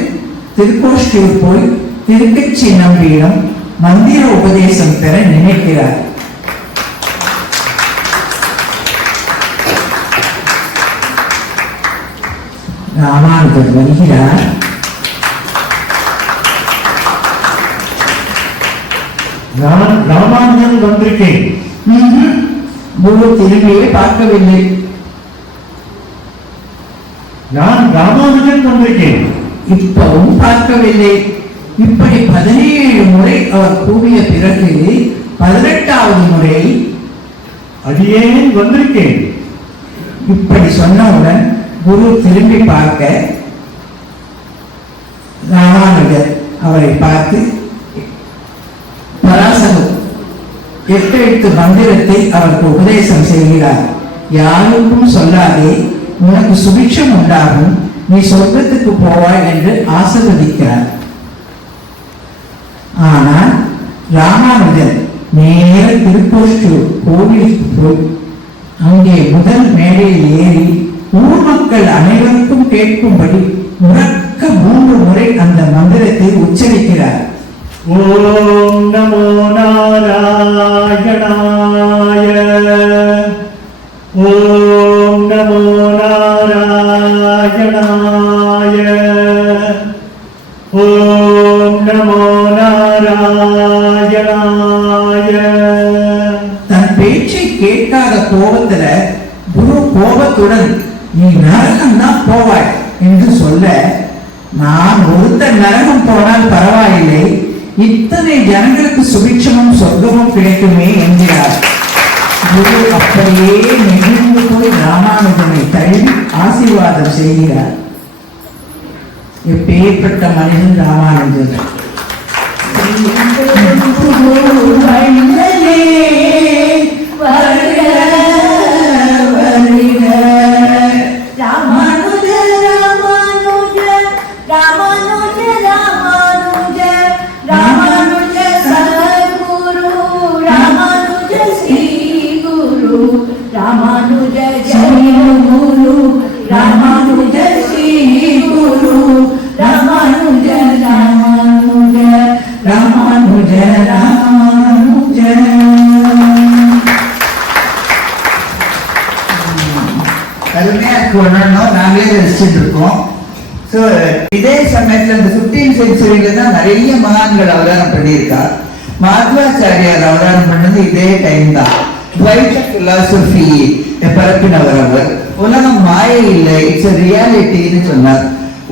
திருக்கோஷ்டியூர் போய் திருக்கச்சி நம்பியிடம் மந்திர உபதேசம் பெற நினைக்கிறார். ராமானுஜர் வருகிறார். நான் ராமானுஜன் வந்திருக்கேன். குரு திரும்பியே பார்க்கவில்லை. நான் ராமானுஜன் வந்திருக்கேன். இப்பவும் பார்க்கவில்லை. இப்படி 17 முறை அவர் கூறிய பிறகு 18வது முறை அடியேன் வந்திருக்கேன். இப்படி சொன்னவுடன் குரு திரும்பி பார்க்க ராமானுஜர் அவரை பார்த்து பராசரம் 8 எழுத்து மந்திரத்தை அவருக்கு உபதேசம் செய்கிறார். யாருக்கும் சொல்லாதே, உனக்கு சுபிட்சம் உண்டாகும், நீ சொர்க்கத்துக்கு போவாய் என்று ஆசீர்வதிக்கிறார். ஆனால் ராமானுஜர் நேர திருக்கோஷ்டியூர் கோவிலுக்கு போய் அங்கே முதல் மேடையில் ஏறி ஊர் மக்கள் அனைவருக்கும் கேட்கும்படி உறக்க 3 முறை அந்த மந்திரத்தை உச்சரிக்கிறார். ஓம் நமோ நாராயணாய. ஓம் நமோ நாராயணாய. தன் பேச்சை கேட்காத கோபத்துல குரு கோபத்துடன் நீ நரகம் தான் போவாய் என்று சொல்ல, நான் ஒருத்தர் நரகம் போனால் பரவாயில்லை, இத்தனை ஜனங்களுக்கு சுபிட்சமும் சொர்க்கமும் கிடைக்குமே என்கிறார். குரு அப்படியே நெகிழ்ந்து போய் ராமானுஜனை தழுவி ஆசீர்வாதம் செய்கிறார். எப்பேற்பட்ட மனிதன் ராமானுஜன். ராமானுஜ ராமானுஜ ராமானுஜ ராமானுஜ ராமானுஜ சத்குரு ராமானுஜ ஸ்ரீ குரு ராமானுஜ ஜெய குரு ராமானுஜ ஸ்ரீ குரு ராமானுஜ ராமானுஜ ராமானுஜ ராமானுஜ. அருமையா இருக்கு. ஒன்னொன்னும் நாங்களே ரசிச்சுட்டு இருக்கோம். ஸோ இதே சமயத்தில் இந்த 15th centuryல தான் நிறைய மகான்கள் அவதாரம் பண்ணியிருக்கா. மாத்வாச்சாரியார் அவதாரம் பண்ணது இதே டைம் தான். துவைத பிலாசபி பரப்பினவர் அவர். உலகம் மாயை இல்லை, இட்ஸ் ரியாலிட்டின்னு சொன்னார்.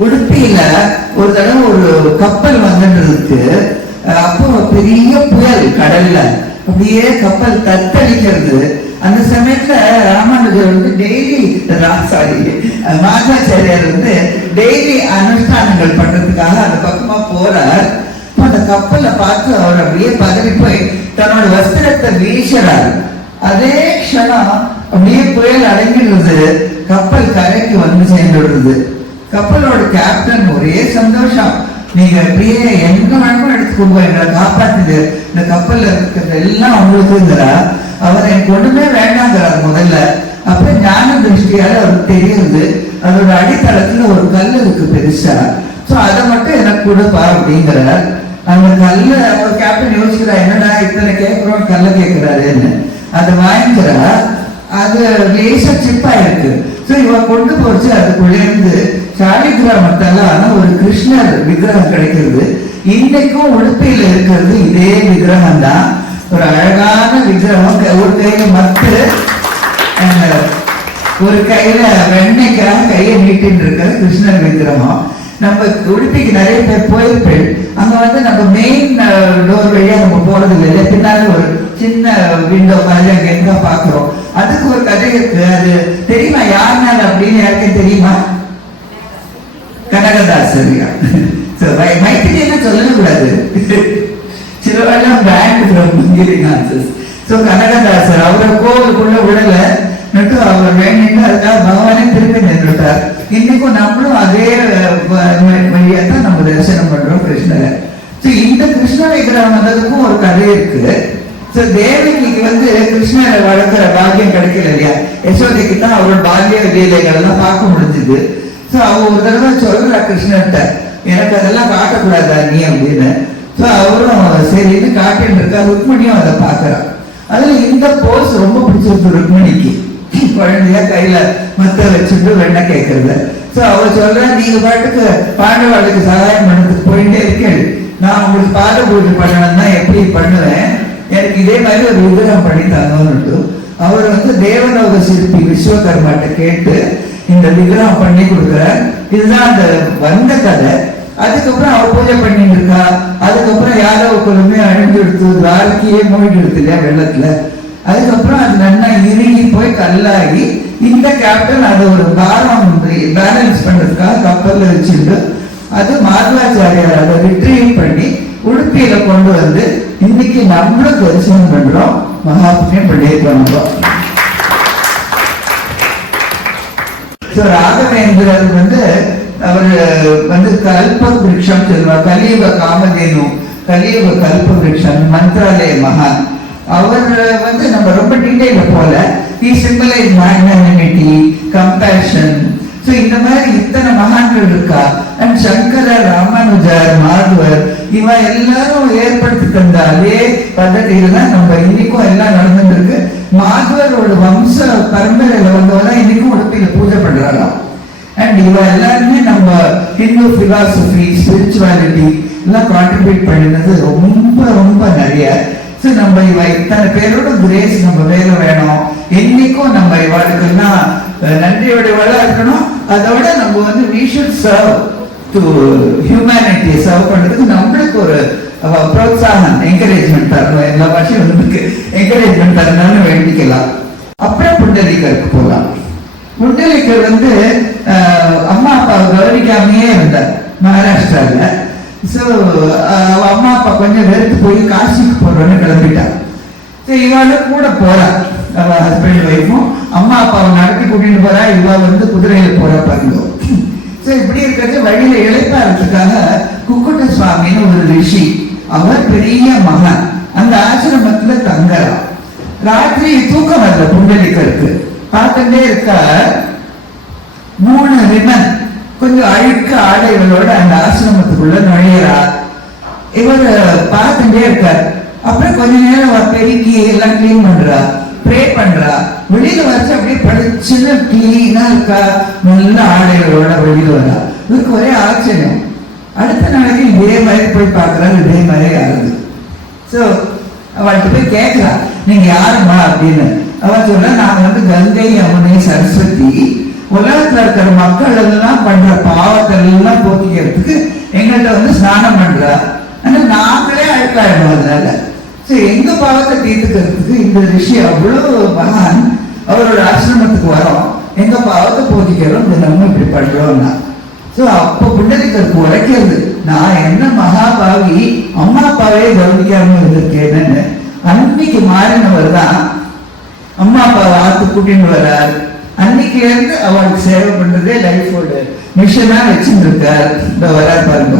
உடுப்பியில ஒரு தடவை ஒரு கப்பல் வந்துட்டு அப்போ பெரிய புயல் கடல்ல, அப்படியே கப்பல் தத்தளிக்கிறது. அந்த சமயத்துல ராமானுஜர் வந்து டெய்லி மாதாச்சாரியார் வந்து டெய்லி அனுஷ்டானங்கள் பண்றதுக்காக அந்த பக்கமா போறார். அந்த கப்பலை பார்த்து அவர் அப்படியே பதறி போய் தன்னோட வஸ்திரத்தை வீசுறாரு. அதே க்ஷணம் அப்படியே புயல் அடங்கிடுறது, கப்பல் கரைக்கு வந்து சேர்ந்துடுறது. கப்பலோட கேப்டன் ஒரே சந்தோஷம், நீங்க அப்படியே எங்க வேணுமோ எடுத்துக்கோங்க, எங்களை காப்பாத்துது, இந்த கப்பல்ல இருக்கிறது எல்லாம் உங்களுக்குங்கிறா. அவர் எனக்கு ஒண்ணுமே வேண்டாங்கிறார் முதல்ல. அப்ப ஞான திருஷ்டியால அவருக்கு தெரியுது அதோட அடித்தளத்துல ஒரு கல் இருக்கு பெருசா, சோ அதை மட்டும் எனக்கு கொடுப்பா அப்படிங்கிறார். அந்த கல்ல ஒரு கேப்டன் யோசிக்கிறா, என்னடா இத்தனை கேட்கிறோம் கல்ல கேட்கிறாருன்னு. அதை வாங்கிக்கிறா, அது லேசா சிப்பா இருக்கு. ஸோ இவ கொண்டு போச்சு, அதுக்குள்ளே இருந்து சாலிகிராமத்தால ஒரு கிருஷ்ணர் விக்கிரகம் கிடைக்கிறது. இன்னைக்கும் உடுப்பியில இருக்கிறது இதே விக்கிரகம் தான். ஒரு அழகான விக்கிரகம், ஒரு கையில மத்து, ஒரு கையில வெண்ணைக்காக கையை நீட்டின்னு இருக்கிற கிருஷ்ணர் விக்கிரகம். நம்ம உடுப்பிக்கு நிறைய பேர் போயிருப்பேன், அங்க வந்து நம்ம மெயின் டோர் வழியா நம்ம போறது இல்லை, பின்னால ஒரு சின்ன விண்டோ மாதிரி அங்க எங்க பாக்குறோம். அதுக்கு ஒரு கதை இருக்கு, அது தெரியுமா யாருனால அப்படின்னு யாருக்கும் தெரியுமா? கனகதாசரியா. மைத்திரி என்ன சொல்லவே கூடாது, சிலவெல்லாம் பேண்ட். ஸோ கனகதாசர் அவரை கோவிலுக்குள்ள விடல நட்டு அவர் வேண்டிட்டு அதுக்காக பகவானே திருப்பி நின்றுட்டார். இன்னைக்கும் நம்மளும் அதே வழியா தான் நம்ம தரிசனம் பண்றோம் கிருஷ்ணரை. ஸோ இந்த கிருஷ்ண விக்கிரகம் வந்ததுக்கும் ஒரு கதை இருக்கு. ஸோ தேவகிக்கு வந்து கிருஷ்ணரை வளர்க்குற பாக்கியம் கிடைக்கல இல்லையா, யசோதைக்கு தான் அவரோட பால்ய லீலைகள் எல்லாம் பார்க்க முடிஞ்சுது. ஸோ அவ ஒரு தடவை சொல்றா கிருஷ்ணர்கிட்ட, எனக்கு அதெல்லாம் காட்டக்கூடாதா நீ அப்படின்னு. ஸோ அவரும் சரின்னு காட்டின்னு இருக்கா. ருக்மணியும் அதை பார்க்கறா. அதுல இந்த போஸ் ரொம்ப பிடிச்சிருக்கு ருக்மணிக்கு, குழந்தைய கையில மத்த வச்சுட்டு வெண்ணெய் கேட்கறது. ஸோ அவ சொல்றா, நீங்க பாட்டுக்கு பாண்டவாளுக்கு சகாயம் பண்ணதுக்கு போயிட்டே இருக்கேன், நான் உங்களுக்கு பாத பூஜை பண்ணணும்னா எப்படி பண்ணுவேன், எனக்கு இதே மாதிரி ஒரு விக்கிரகம் பண்ணி தரணும்னுட்டு அவர் வந்து தேவலோக சிற்பி விஸ்வகர்மாட்ட கேட்டு இந்த விக்கிரகம் பண்ணி கொடுக்குறார். இதுதான் அந்த வந்த கதை. அதுக்கப்புறம் அவர் பூஜை பண்ணிட்டு இருக்கா. அதுக்கப்புறம் யாரோ குழுமே அழிஞ்சு எடுத்து துவாரக்கையே மூழ்கி எடுத்து இல்லையா வெள்ளத்துல. அதுக்கப்புறம் அது நல்லா இறுகி போய் கல்லாகி இந்த கேப்டன் அதை ஒரு பாரம் பேலன்ஸ் பண்றதுக்காக கப்பல்ல வச்சுட்டு அது மாதவாச்சாரியார் அதை ரிட்ரீவ் பண்ணி உடுப்பியில கொண்டு வந்து இன்னைக்கு நம்மளும் தரிசனம் பண்றோம், மகாபுண்ணியம் பண்ணியிருக்கோம். ராகவேந்திரர் வந்து அவர் வந்து கல்ப விருட்சம் சொல்லுவார், கலியுக காமதேனு, கலியுக கல்ப விருட்சம், மந்த்ராலய மகான். அவர் வந்து நம்ம ரொம்ப டீடைல போல, he symbolized magnanimity, compassion. So இந்த மாதிரி இத்தனை மகான்கள் இருக்கா. அண்ட் சங்கரர், ராமானுஜர், மாதவர், இவ எல்லாரும் ஏற்படுத்தி தந்த அதே பద్ధதியில தான் நம்ம இன்னைக்கும் எல்லாம் நடந்துருக்கு. மாதவரோட வம்ச பரம்பரையில வந்தவங்க இன்னைக்கும் உடுப்பியில பூஜை பண்றாங்க. அண்ட் இவ எல்லாருமே நம்ம ஹிந்து பிலாசபி ஸ்பிரிச்சுவாலிட்டி எல்லாம் கான்ட்ரிபியூட் பண்ணினது ரொம்ப ரொம்ப நிறைய. ஸோ நம்ம இவ இத்தனை பேரோட கிரேஸ் நம்ம வேலை வேணும். என்னைக்கும் நம்ம இவாளுக்கெல்லாம் நன்றியோட வேலை இருக்கணும். அதோட நம்ம வந்து we should serve to humanity, serve பண்றதுக்கு நம்மளுக்கு ஒரு புரோத்சாகம் என்கரேஜ்மெண்ட் தரணும். எல்லா பாஷையும் வந்து என்கரேஜ்மெண்ட் தரணும்னு வேண்டிக்கலாம். அப்புறம் புண்டலிகருக்கு போகலாம். புண்டலிகர் வந்து அம்மா அப்பாவை கவனிக்காமையே இருந்தார் மகாராஷ்டிராவில். ஸோ அம்மா அப்பா கொஞ்சம் வெறுத்து போய் காசிக்கு போறோன்னு கிளம்பிட்டான். ஸோ இவாளும் கூட போறா, அவ ஹஸ்பண்ட் ஒய்ஃபும் அம்மா அப்பாவை நடத்தி கூட்டிட்டு போறா. இவா வந்து குதிரையில போறா பாருங்க. ஸோ இப்படி இருக்கிறது வழியில இழைப்பாறதுக்காக குக்குட்ட சுவாமின்னு ஒரு ரிஷி, அவர் பெரிய மகன், அந்த ஆசிரமத்துல தங்கலாம். ராத்திரி தூக்கம் வரல புண்டலிகருக்கு. பார்த்துட்டே இருக்க 3 விமன் கொஞ்சம் அழுக்க ஆடைகளோட அந்த ஆசிரமத்துக்குள்ள நுழையிறார். இவர் பார்த்துட்டே இருக்கார். அப்புறம் கொஞ்ச நேரம் பெருக்கி எல்லாம் கிளீன் பண்றா, ப்ரே பண்றா. வெளியில வச்சு அப்படியே படிச்சுன்னு கிளீனா இருக்கா, நல்ல ஆடைகளோட வெளியில வரா. இவருக்கு ஒரே ஆச்சரியம். அடுத்த நாளைக்கு இதே மாதிரி போய் பார்க்கறாரு, இதே மாதிரி ஆகுது. ஸோ அவள்கிட்ட போய் கேட்கிறா, நீங்க யாருமா அப்படின்னு. அவ சொல்ல, நான் வந்து கங்கை யமுனை சரஸ்வதி, உலகத்துல இருக்கிற மக்கள் எல்லாம் பண்ற பாவத்தை எல்லாம் போக்கிக்கிறதுக்கு எங்கள்கிட்ட வந்து ஸ்நானம் பண்றா. ஆனா நாங்களே அழுக்காயிடும். அதனால சரி, எங்க பாவத்தை தீர்த்துக்கிறதுக்கு இந்த ரிஷி அவ்வளவு மகான் அவரோட ஆசிரமத்துக்கு வரோம், எங்க பாவத்தை போக்கிக்கிறோம், நம்ம இப்படி பண்றோம்னா. ஸோ அப்போ புண்டலிகருக்கு உரைக்கிறது, நான் என்ன மகாபாவி, அம்மா அப்பாவே கவனிக்காம இருந்திருக்கேன்னு. அன்னைக்கு மாறினவர் தான் அம்மா அப்பாவை ஆத்து கூட்டின்னு வர்றார். அன்னைக்கு இருந்து அவளுக்கு சேவை பண்றதே லைஃபோட மிஷனா வச்சுட்டு இருக்கார். இந்த வரா பாருங்க.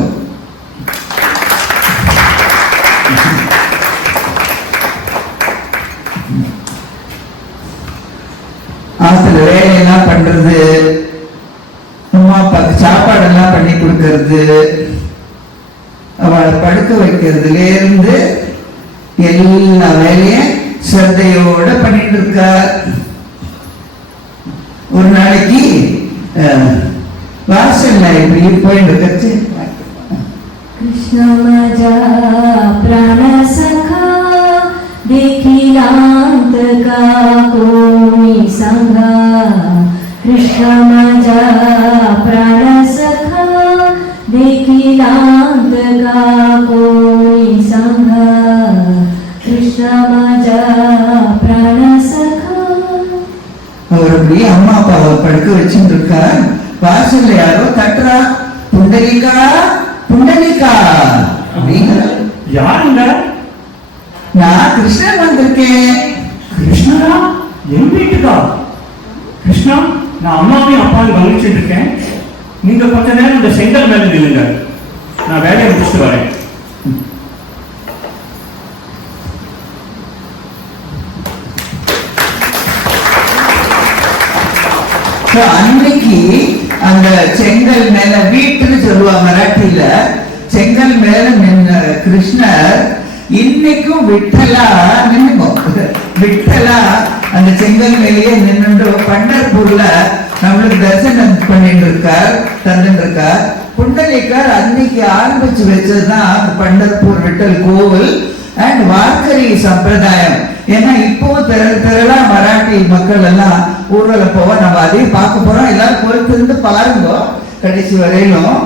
ஆத்துல வேலையெல்லாம் பண்றது, அம்மா அப்பாவுக்கு சாப்பாடு எல்லாம் பண்ணி கொடுக்கறது, அவளை படுக்க வைக்கிறதுல இருந்து எல்லா வேலையும் ஸ்ரத்தையோட பண்ணிட்டு இருக்கார். ஒரு நாளைக்கு வாசல்ல இப்படி போயிட்டு கத்து, कृष्ण माझा प्राण सखा देखिलांत का कोणी सांगा. कृष्ण माझा प्राण सखा देखिलांत का कोणी सांगा. कृष्ण माझा प्राण सखा. அவர் அப்படியே அம்மா அப்பாவை படுக்க வச்சுட்டு இருக்கார். வாசல்ல யாரோ தட்டுறா, புண்டலிகா புண்டலிகா அப்படிங்கிற. யாருங்க? நான் கிருஷ்ணன் வந்திருக்கேன். கிருஷ்ணனா? என் வீட்டுக்கா? கிருஷ்ணா, நான் அம்மாவையும் அப்பாவையும் கவனிச்சுட்டு இருக்கேன். நீங்க கொஞ்ச நேரம் இந்த செங்கல் மேல நில்லுங்க, நான் வேலையை முடிச்சுட்டு வரேன். அன்னைக்கு அந்த செங்கல் மேல, வீட்டுன்னு சொல்லுவா மராட்டியில, செங்கல் மேல நின்ன கிருஷ்ணர் இன்னைக்கும் விட்டலா நின்னுங்க. விட்டலா அந்த செங்கல் மேலேயே நின்று பண்டர்பூர்ல நம்மளுக்கு தரிசனம் பண்ணிட்டு இருக்கார், தந்துட்டு இருக்கார். புண்டலிகர் அன்னைக்கு ஆரம்பிச்சு வச்சதுதான் பண்டர்பூர் விட்டல் கோவில் அண்ட் வார்கரி சம்பிரதாயம். ஏன்னா இப்போ திரளா மராட்டி மக்கள் எல்லாம் ஊர்வலம் போவோம், நம்ம அதையும் பார்க்க போறோம். எல்லாரும் பொறுத்திருந்து பாருங்க கடைசி வரையிலும்.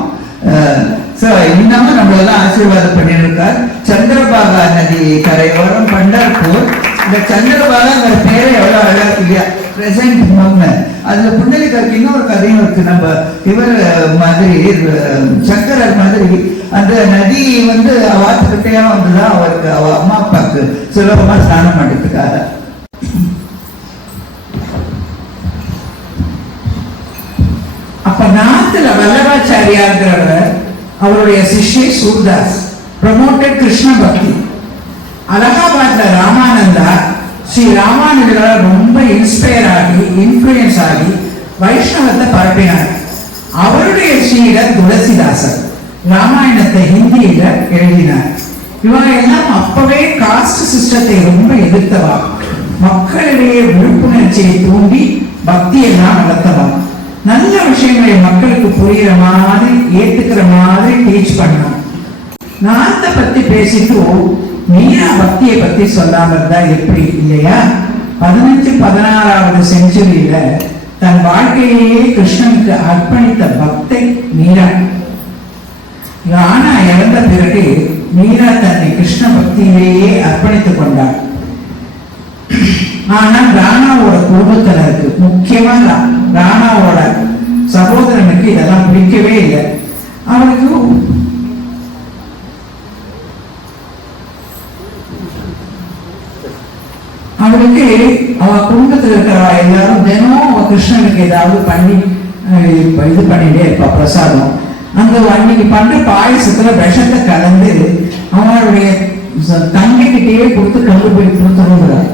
இன்னமும் நம்மளெல்லாம் ஆசீர்வாதம் பண்ணிருக்கார். சந்திரபாகா நதி கரையோரம் பண்டர்பூர். இந்த சந்திரபாகாங்கிற பேரை எவ்வளவு அழகா இல்லையா, பிரசன்ட் மூமெண்ட். அதுல புண்டலிகருக்கு இன்னொரு கதையும் இருக்கு. நம்ம இவர் மாதிரி சங்கரர் மாதிரி அந்த நதி வந்து வாத்துக்கிட்டே வந்துதான் அவருக்கு அவ அம்மா அப்பாவுக்கு சுலபமா ஸ்நானம் பண்ணிட்டுக்காக. அப்ப நாத்துல வல்லபாச்சாரியாங்கிறவர், அவருடைய சிஷ்ய சூர்தாஸ் ப்ரமோட்டட் கிருஷ்ண பக்தி. அலகாபாத்ல ராமானந்தா ஸ்ரீ ராமானந்தரால ரொம்ப இன்ஸ்பயர் ஆகி இன்ஃபுளுயன்ஸ் ஆகி வைஷ்ணவத்தை பரப்பினார். அவருடைய ஸ்ரீடர் துளசிதாசர் ராமாயணத்தை ஹிந்தியில எழுதினார். இவங்க எல்லாம் அப்பவே காஸ்ட் சிஸ்டத்தை ரொம்ப எதிர்த்தவா, மக்களிடையே விழிப்புணர்ச்சியை தூண்டி பக்தியெல்லாம் வளர்த்தவா. நல்ல விஷயங்களை மக்களுக்கு புரியுற மாதிரி ஏத்துக்கிற மாதிரி டீச் பண்ணான். நாத்தை பத்தி பேசிட்டு மீரா பக்தியை பத்தி சொல்லாம இருந்தா எப்படி இல்லையா? 15-16வது செஞ்சுரியில தன் வாழ்க்கையே கிருஷ்ணனுக்கு அர்ப்பணித்த பக்தை மீரா. ராணா இறந்த பிறகு மீரா தன்னை கிருஷ்ண பக்தியிலேயே அர்ப்பணித்துக் கொண்டார். ஆனா ராணாவோட குடும்பத்தினருக்கு, முக்கியமா ராணாவோட சகோதரனுக்கு இதெல்லாம் பிடிக்கவே இல்லை. அவனுக்கு அவ குடும்பத்தில் இருக்கிறவா எல்லாரும் தினம் அவ கிருஷ்ணனுக்கு ஏதாவது பண்ணி இது பண்ணிட்டே இருப்பா பிரசாதம். அந்த அன்னைக்கு பண்ற பாயசத்துல விஷத்தை கலந்து அவனுடைய தங்கிக்கிட்டே கொடுத்து கொண்டு போய் கொடுத்துருங்கிறார்.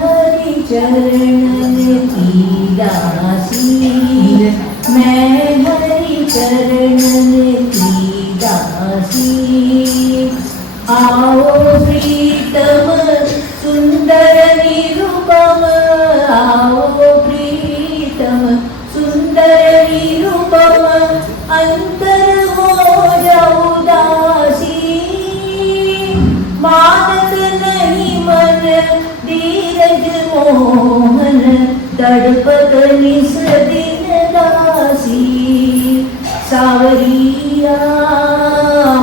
हरि चरण की दासी, मैं हरि चरण की दासी। आओ प्रीतम सुंदर निरुपम, आओ प्रीतम सुंदर निरुपम, अंतर हो जाओ दासी। मानत नहीं मन धीरज मोहन, तड़पत निस दिन दासी। सावरिया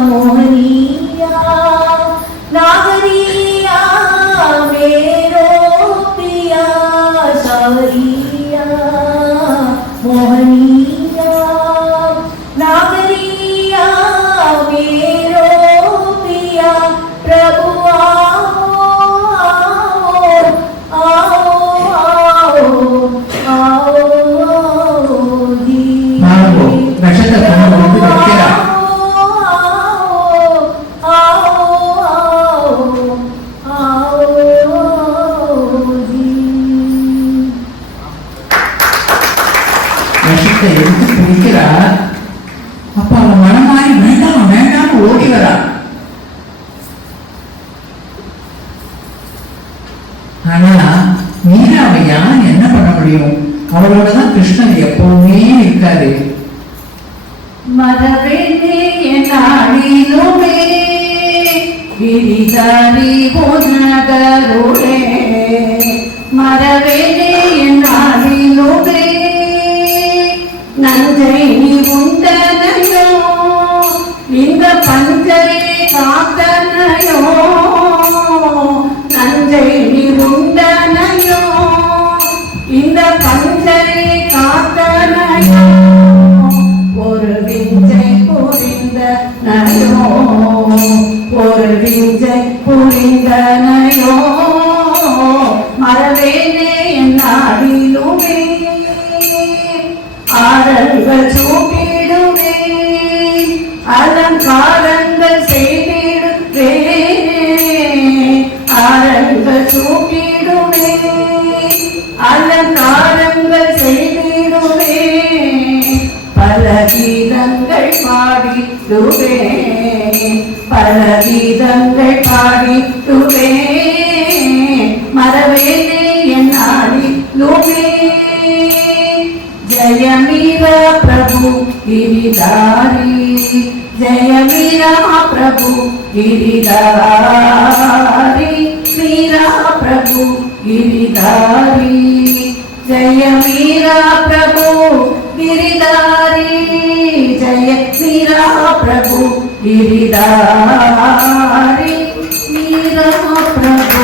मोहनिया नागरिया मेरो पिया, सावरिया मोहनिया नागरिया मेरो पिया। प्रभु விஷத்தை எடுத்து குடிக்கிறார். அப்ப அவன் மனமாறி வேண்டாம் வேண்டாம் ஓடி வரா. ஆனா மீராவை யார் என்ன பண்ண முடியும்? அவளோடதான் கிருஷ்ணன் எப்பவுமே இருக்காரு. மரவேண்டே என்னாடிலுமே கிரிதாரி பொன்னகரோடே, மரவேண்டே என்னாடிலுமே நஞ்சை நீ உண்டனையோ, இந்த பஞ்சை காத்தனையோ, நஞ்சை நீ உண்டனையோ, இந்த பஞ்சை காத்தனையோ, ஒரு விஞ்சை புரிந்த நயோ, ஒரு விஞ்சை புரிந்த நயோ, மரவேனே என்னாடிலுமே ஆரங்கள் சூட்டிடுமே, அலங்காரங்கள் செய்திடுவே, ஆரங்கள் சூட்டிடுமே, அலங்காரங்கள் செய்திடுவே, பல கீதங்கள் பாடிடுவே, பல கீதங்கள் பாடிடுவே, மரவேனே என்னாடிலுமே। जय मीरा प्रभु गिरिधारी, जय मीरा प्रभु गिरिधारी, मीरा प्रभु गिरिधारी, जय मीरा प्रभु गिरिधारी, जय मीरा प्रभु गिरिधारी, मीरा प्रभु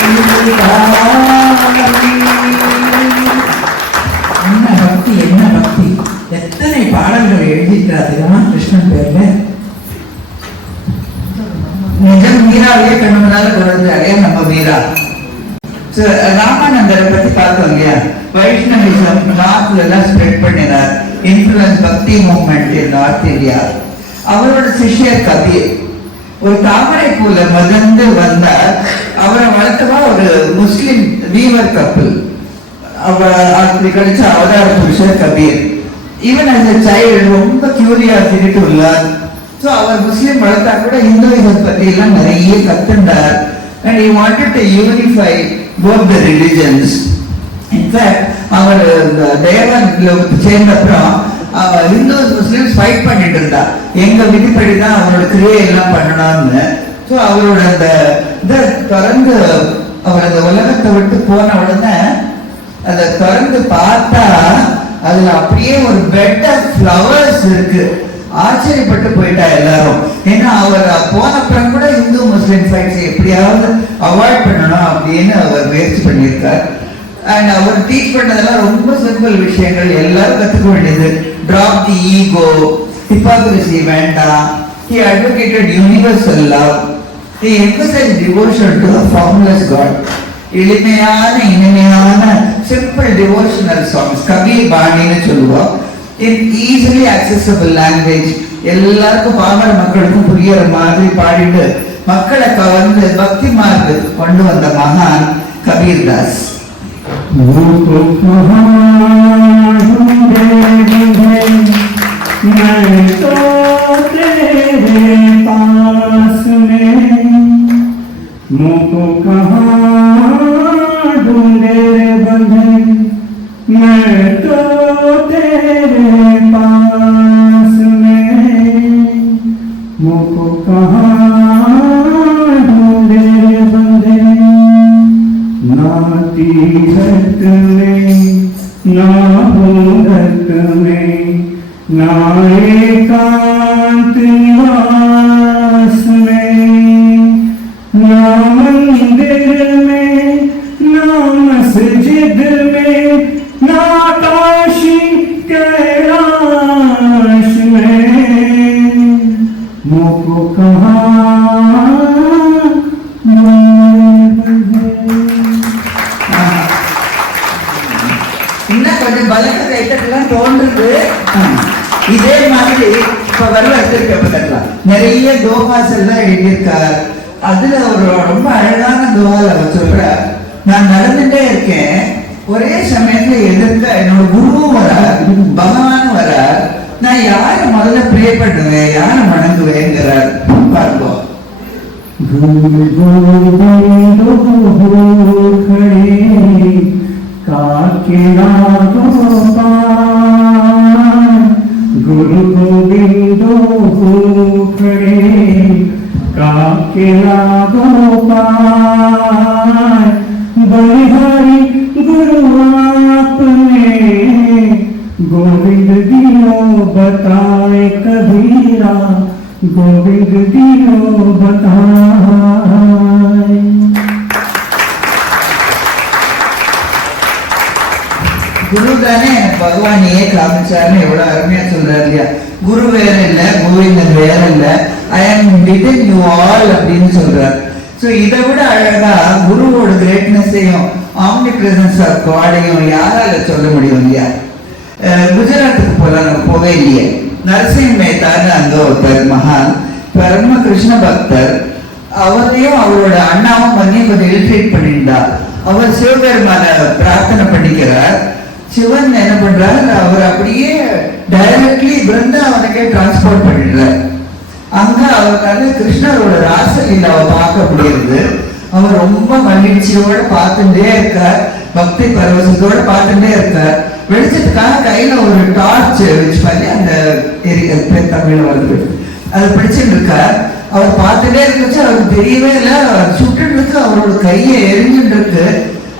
गिरिधारी। என்ன பக்தி, என்ன பக்தி! எத்தனை பாடல்கள் எழுதியிருக்கிறார் தெரியுமா கிருஷ்ணன் பேர்ல? நிஜம் மீராவே கண்ணுனால குழந்தையாலே நம்ம மீரா. ராமானந்தரை பத்தி பார்த்தோம் இல்லையா? வைஷ்ணவிசம் நார்த்ல எல்லாம் ஸ்ப்ரெட் பண்ணினார். இன்ஃபுளுன்ஸ் பக்தி மூவ்மெண்ட் இன் நார்த் இந்தியா. அவரோட சிஷ்யர் கபீர் ஒரு தாமரை பூல மதந்து வந்தார். அவரை வளர்த்தவா ஒரு முஸ்லிம் வீவர் கப்பல். அப்படி கிடைச்ச அவதார புருஷர் Kabir. Even as a child ரொம்ப கியூரியாசிட்டி டு லேர்ன். ஸோ அவர் முஸ்லீம் வளர்த்தா கூட ஹிந்துவிசம் பத்தி எல்லாம் நிறைய கத்துண்டார். And he wanted to unify both the religions. In fact, அவர் தேவன் சேர்ந்த அப்புறம் இந்து முஸ்லிம்ஸ் ஃபைட் பண்ணிட்டு இருந்தா எங்க விதிப்படி தான் அவரோட கிரியை எல்லாம் பண்ணணும்னு. ஸோ அவரோட அந்த இதை திறந்து அவர் அந்த உலகத்தை விட்டு போன உடனே அதை திறந்து பார்த்தா அதுல அப்படியே ஒரு பெட் ஆஃப் ஃப்ளவர்ஸ் இருக்கு. ஆச்சரியப்பட்டு போயிட்டா எல்லாரும். ஏன்னா அவர் போன அப்புறம் கூட இந்து முஸ்லிம் ஃபைட்ஸ் எப்படியாவது அவாய்ட் பண்ணணும் அப்படின்னு அவர் முயற்சி பண்ணியிருக்கார். அண்ட் அவர் டீச் பண்ணதெல்லாம் ரொம்ப சிம்பிள் விஷயங்கள், எல்லாரும் கற்றுக்க வேண்டியது. ட்ராப் தி ஈகோ, ஹிப்பாக்ரசி வேண்டாம். He advocated universal love. He emphasized devotion to the formless God. எளிமையான இனிமையான சிம்பிள் டிவோஷனல் சாங்ஸ், கபீர் பாணின்னு சொல்லுவோம். இன் ஈஸிலி அக்சசபிள் லாங்குவேஜ், எல்லாருக்கும் பாமர மக்களுக்கும் புரியற மாதிரி பாடிட்டு மக்களை கவர்ந்து பக்தி மார்க்கத்துக்கு கொண்டு வந்த மகான் கபீர் தாஸ். मुझको कहाँ ढूंढे बंधन, मैं तो तेरे पास में, मुझको कहाँ ढूंढे बंधन, ना तीरथ में ना भूरत में ना एकांत निवास में, ना मंदिर में ना मस्जिद में ना काशी कैलाश में, मुझको कहाँ இன்னும் கொஞ்சம் பலத்த கைத்தட்டெல்லாம் தோன்றுது. இதே மாதிரி இப்ப வரலாற்றுலாம் நிறைய தோகாஸ் எல்லாம் எழுதியிருக்கார். அதுல ஒரு ரொம்ப அழகான துவால அவர் சொல்றார், நான் நடந்துட்டே இருக்கேன், ஒரே சமயத்துல எதிர்க்க என்னோட குருவும் வரார், பகவானும் வரார், நான் யார முதல்ல ப்ரே பண்ணுவேன், யார வணங்குவேங்கிறார். பார்ப்போம். गुरु गोविंदो खड़े काकेला गोपाल, बलिहारी गुरु आपने गोविंद दियो बताए कबीरा, गोविंद दियो बताए. குரு தானே எனக்கு பகவானையே காமிச்சாருன்னு எவ்வளவு அருமையா சொல்றாரு இல்லையா. குரு வேற இல்ல, கோவிந்தன் வேற இல்ல, ஐ ஆம் வித்தின் யூ ஆல் அப்படின்னு சொல்றாரு. ஸோ இதை விட அழகா குருவோட கிரேட்னஸையும் ஆம்னி பிரசன்ஸ் ஆஃப் காடையும் யாரால சொல்ல முடியும் இல்லையா. குஜராத்துக்கு போலாம், நம்ம போவே இல்லையே. நரசிங் மேத்தான்னு அங்க ஒருத்தர் மகான் பரம கிருஷ்ண பக்தர், அவரையும் அவரோட அண்ணாவும் பண்ணி கொஞ்சம் இலிட்ரேட் பண்ணியிருந்தா. அவர் சிவபெருமான பிரார்த்தனை பண்ணிக்கிறார். சிவன் என்ன பண்றாரு, அவர் அப்படியே டைரக்ட்லி பிருந்தாவனுக்கே டிரான்ஸ்போர்ட் பண்ணிடுறார். அங்க அவருக்காக கிருஷ்ணரோட ராசலீலாவை பார்க்க முடியுது. அவர் ரொம்ப மகிழ்ச்சியோட பார்த்துட்டே இருக்கார், பக்தி பரவசத்தோட பார்த்துட்டே இருக்கார். வெளிச்சத்துக்காக கையில ஒரு டார்ச் வச்சு பண்ணி அந்த தமிழ்ல வருது, அதை பிடிச்சிட்டு இருக்கார். அவர் பார்த்துட்டே இருந்துச்சு, அவருக்கு தெரியவே இல்லை சுட்டு இருக்கு, அவரோட கையை எரிஞ்சுட்டு இருக்கு,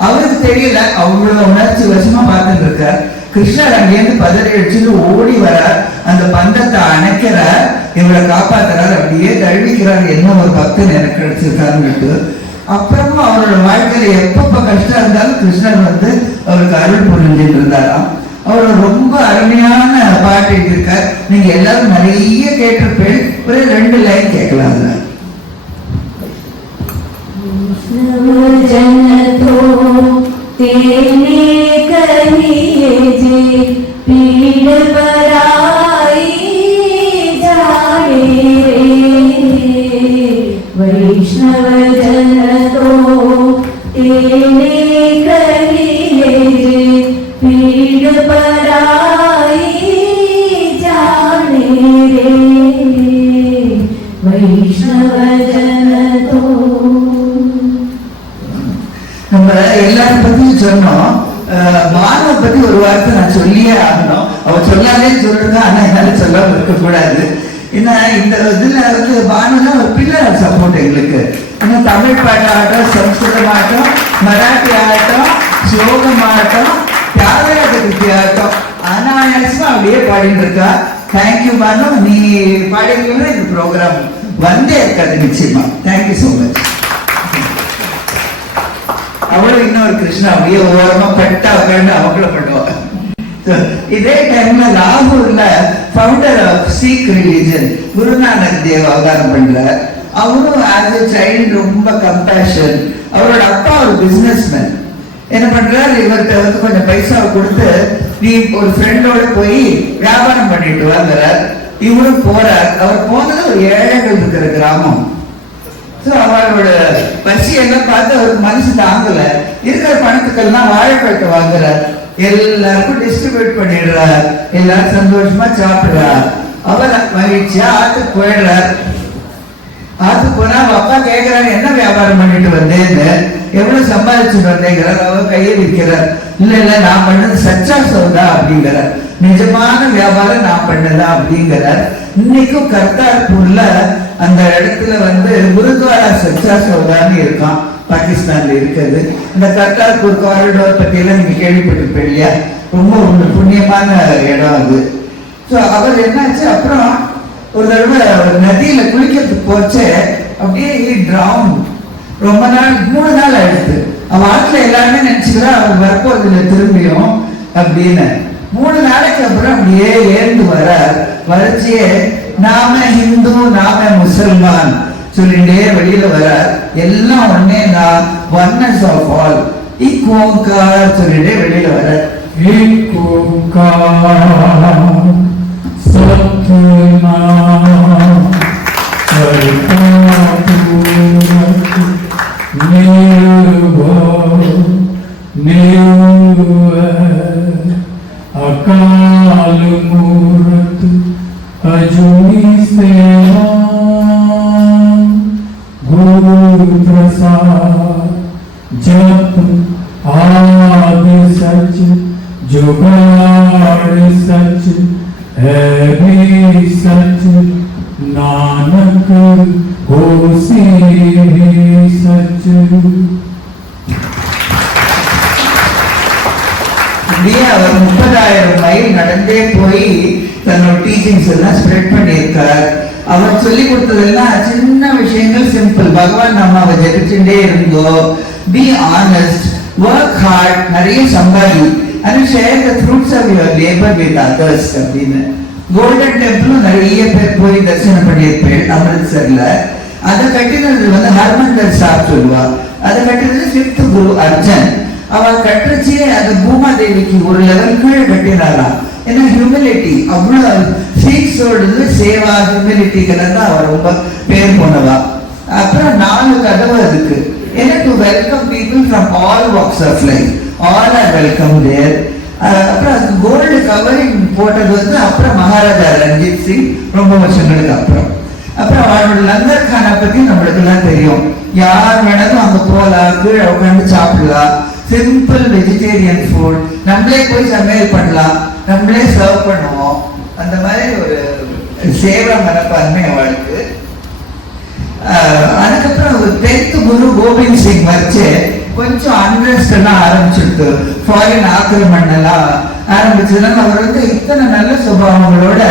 அவருக்கு தெரியல. அவங்களோட உணர்ச்சி வசமா பார்த்துட்டு இருக்கார். கிருஷ்ணர் அங்கேருந்து பதறி அடிச்சுட்டு ஓடி வரார், அந்த பந்தத்தை அணைக்கிறார், இவரை காப்பாத்துறாரு, அப்படியே தழுவிக்கிறார். என்ன ஒரு பக்தன் எனக்கு கிடைச்சிருக்காருன்னு. அப்புறமா அவரோட வாழ்க்கையில எப்பப்ப கஷ்டம் இருந்தாலும் கிருஷ்ணர் வந்து அவருக்கு அருள் புரிஞ்சுட்டு இருந்தாராம். அவர் ரொம்ப அருமையான பாட்டு எழுதியிருக்கார். நீங்க எல்லாரும் நிறைய கேட்டிருப்பேன், ஒரு 2 லைன் கேட்கலாம். जन तो तेने कहिए जे पीड़ पराई जाए रे, वैष्णव जन तो तेने कहिए जे पीड़ पराई जाने रे, वैष्णव जन तो. நம்ம எல்லாரும் பத்தியும் சொன்னோம். மானவ பத்தி ஒரு வார்த்தை நான் சொல்லியே ஆகணும். அவ சொல்லாதே சொல்லுங்க, ஆனா என்னால சொல்லாம இருக்கக்கூடாது. ஏன்னா இந்த இதுல வந்து பானுதான் ஒரு பில்லர் சப்போர்ட் எங்களுக்கு. ஏன்னா தமிழ் பாட்டு ஆட்டம், சம்ஸ்கிருதம் ஆட்டம், மராட்டி ஆட்டம், ஸ்லோகம் ஆட்டம், தியாகராஜ கிருத்தி ஆட்டம் அனாயாசமா அப்படியே பாடிட்டு இருக்கா. தேங்க்யூ பானு, நீ பாடிங்கன்னா இந்த ப்ரோக்ராம் வந்தே இருக்காது நிச்சயமா. Thank you so much. அவளும் இன்னொரு கிருஷ்ணா அப்படியே ஓரமா பட்டா உட்காந்து அவங்கள பண்ணுவாங்க. இதே டைம்ல லாகூர்ல founder of Sikh religion Guru Nanak Dev அவதாரம் பண்றார். அவரும் ஆஸ் எ சைல்டு ரொம்ப கம்பேஷன். அவரோட அப்பா ஒரு பிசினஸ்மேன். என்ன பண்றாரு, இவர்கிட்ட வந்து கொஞ்சம் பைசாவை கொடுத்து நீ ஒரு ஃப்ரெண்டோட போய் வியாபாரம் பண்ணிட்டு வாங்குறார். இவரும் போறார். அவர் போனது ஒரு ஏழைகள் இருக்கிற கிராமம். அவரோட பசியெல்லாம் பார்த்து அவருக்கு மனசு தாங்கல. இருக்கிற பணத்துக்கெல்லாம் வாழைப்பழத்தை வாங்குறார். எல்லாருக்கும் டிஸ்ட்ரிபியூட் பண்ணிடுறார். எல்லாரும் சந்தோஷமா சாப்பிடுறார். அவர் மகிழ்ச்சியா ஆத்துக்கு போயிடுறார். ஆத்துக்கு போனா அவ அப்பா கேட்கிறாரு, என்ன வியாபாரம் பண்ணிட்டு வந்தேன்னு, எவ்வளவு சம்பாதிச்சுட்டு வந்தேங்கிறார். அவர் கையை விற்கிறார். இல்ல நான் பண்ணது சச்சா சௌதா அப்படிங்கிறார். நிஜமான வியாபாரம் நான் பண்ணதா அப்படிங்கிறார். இன்னைக்கும் கர்தார்பூர்ல அந்த இடத்துல வந்து குருத்வாரா சச்சா சௌதான்னு இருக்கான், பாகிஸ்தான்ல இருக்குது. இந்த கர்தார்பூர் காரிடோர் பத்தி எல்லாம் நீங்க கேள்விப்பட்டிருப்பீங்க இல்லையா? ரொம்ப ஒரு புண்ணியமான இடம் அது. ஸோ அவர் என்னாச்சு, அப்புறம் ஒரு தடவை நதியில குளிக்கிறதுக்கு போச்சு. அப்படியே ட்ரவுன். ரொம்ப நாள் 3 நாள் ஆயிடுச்சு. அவன் ஆற்றுல எல்லாருமே நினைச்சுக்கிறா அவர் வரப்போறதுல திரும்பியும் அப்படின்னு. 3 நாளைக்கு அப்புறம் அப்படியே ஏந்து வர வரைச்சியே நாம ஹிந்து நாம முசல்மான் சொல்லிட்டே வெளியில வர. எல்லாம் ஒன்னே நான் ஒன்னஸ் ஆஃப் ஆல் இக்கோங்கார் சொல்லிட்டே வெளியில வர. अकाल मूरत अजूनी सेवा गुरु प्रसाद जप आदि सच जुगाड़ सच है भी सच नानक होसी भी सच. அவர் 30,000 மைல் நடந்தே போய் தன்னோட டீச்சிங்ஸ் எல்லாம் ஸ்ப்ரெட் பண்ணியிருக்கார். அவர் சொல்லி கொடுத்ததெல்லாம் சின்ன விஷயங்கள், சிம்பிள். பகவான் அம்மாவை ஜெபிச்சுட்டே இருந்தோ, பி ஆனஸ்ட், ஒர்க் ஹார்ட், நிறைய சம்பாதி, and share the fruits of your labor with others அப்படின்னு. கோல்டன் டெம்பிளும் நிறைய பேர் போய் தரிசனம் பண்ணியிருப்பேன் அமிர்தசர்ல. அதை கட்டினது வந்து ஹர்மந்தர் சாப் சொல்லுவா. அதை கட்டினது 5th குரு அர்ஜன். அவன் கட்டுச்சு அது பூமாதேவிக்கு ஒரு லெவல் கீழே கட்டினாராம். ஏன்னா ஹியூமிலிட்டி அவ்வளவு சீக்ஸோடு சேவா ஹியூமிலிட்டிங்கிறது அவர் ரொம்ப பேர் போனவா. அப்புறம் 4 கதவு அதுக்கு. ஏன்னா to welcome people from all walks of life, all are welcome there. அப்புறம் அதுக்கு கோல்டு கவரிங் போட்டது வந்து அப்புறம் மகாராஜா ரஞ்சித் சிங் ரொம்ப வருஷங்களுக்கு அப்புறம். அப்புறம் அவரோட லங்கர் கானை பத்தி நம்மளுக்கு எல்லாம் தெரியும். யார் வேணாலும் அங்க போகலாம், கீழே உட்காந்து சாப்பிடலாம். சிம்பிள் வெஜிடேரியன் ஃபுட், நம்மளே போய் சமையல் பண்ணலாம், நம்மளே சர்வ் பண்ணுவோம். அந்த மாதிரி ஒரு சேவா மனப்பான்மை அவளுக்கு. அதுக்கப்புறம் 10th குரு கோபிந்த் சிங் வச்சு கொஞ்சம் அன்ரெஸ்ட் எல்லாம் ஆரம்பிச்சுட்டு ஃபாரின் ஆக்கிரமணம் எல்லாம் ஆரம்பிச்சதுனால அவர் வந்து இத்தனை நல்ல சுபாவங்களோட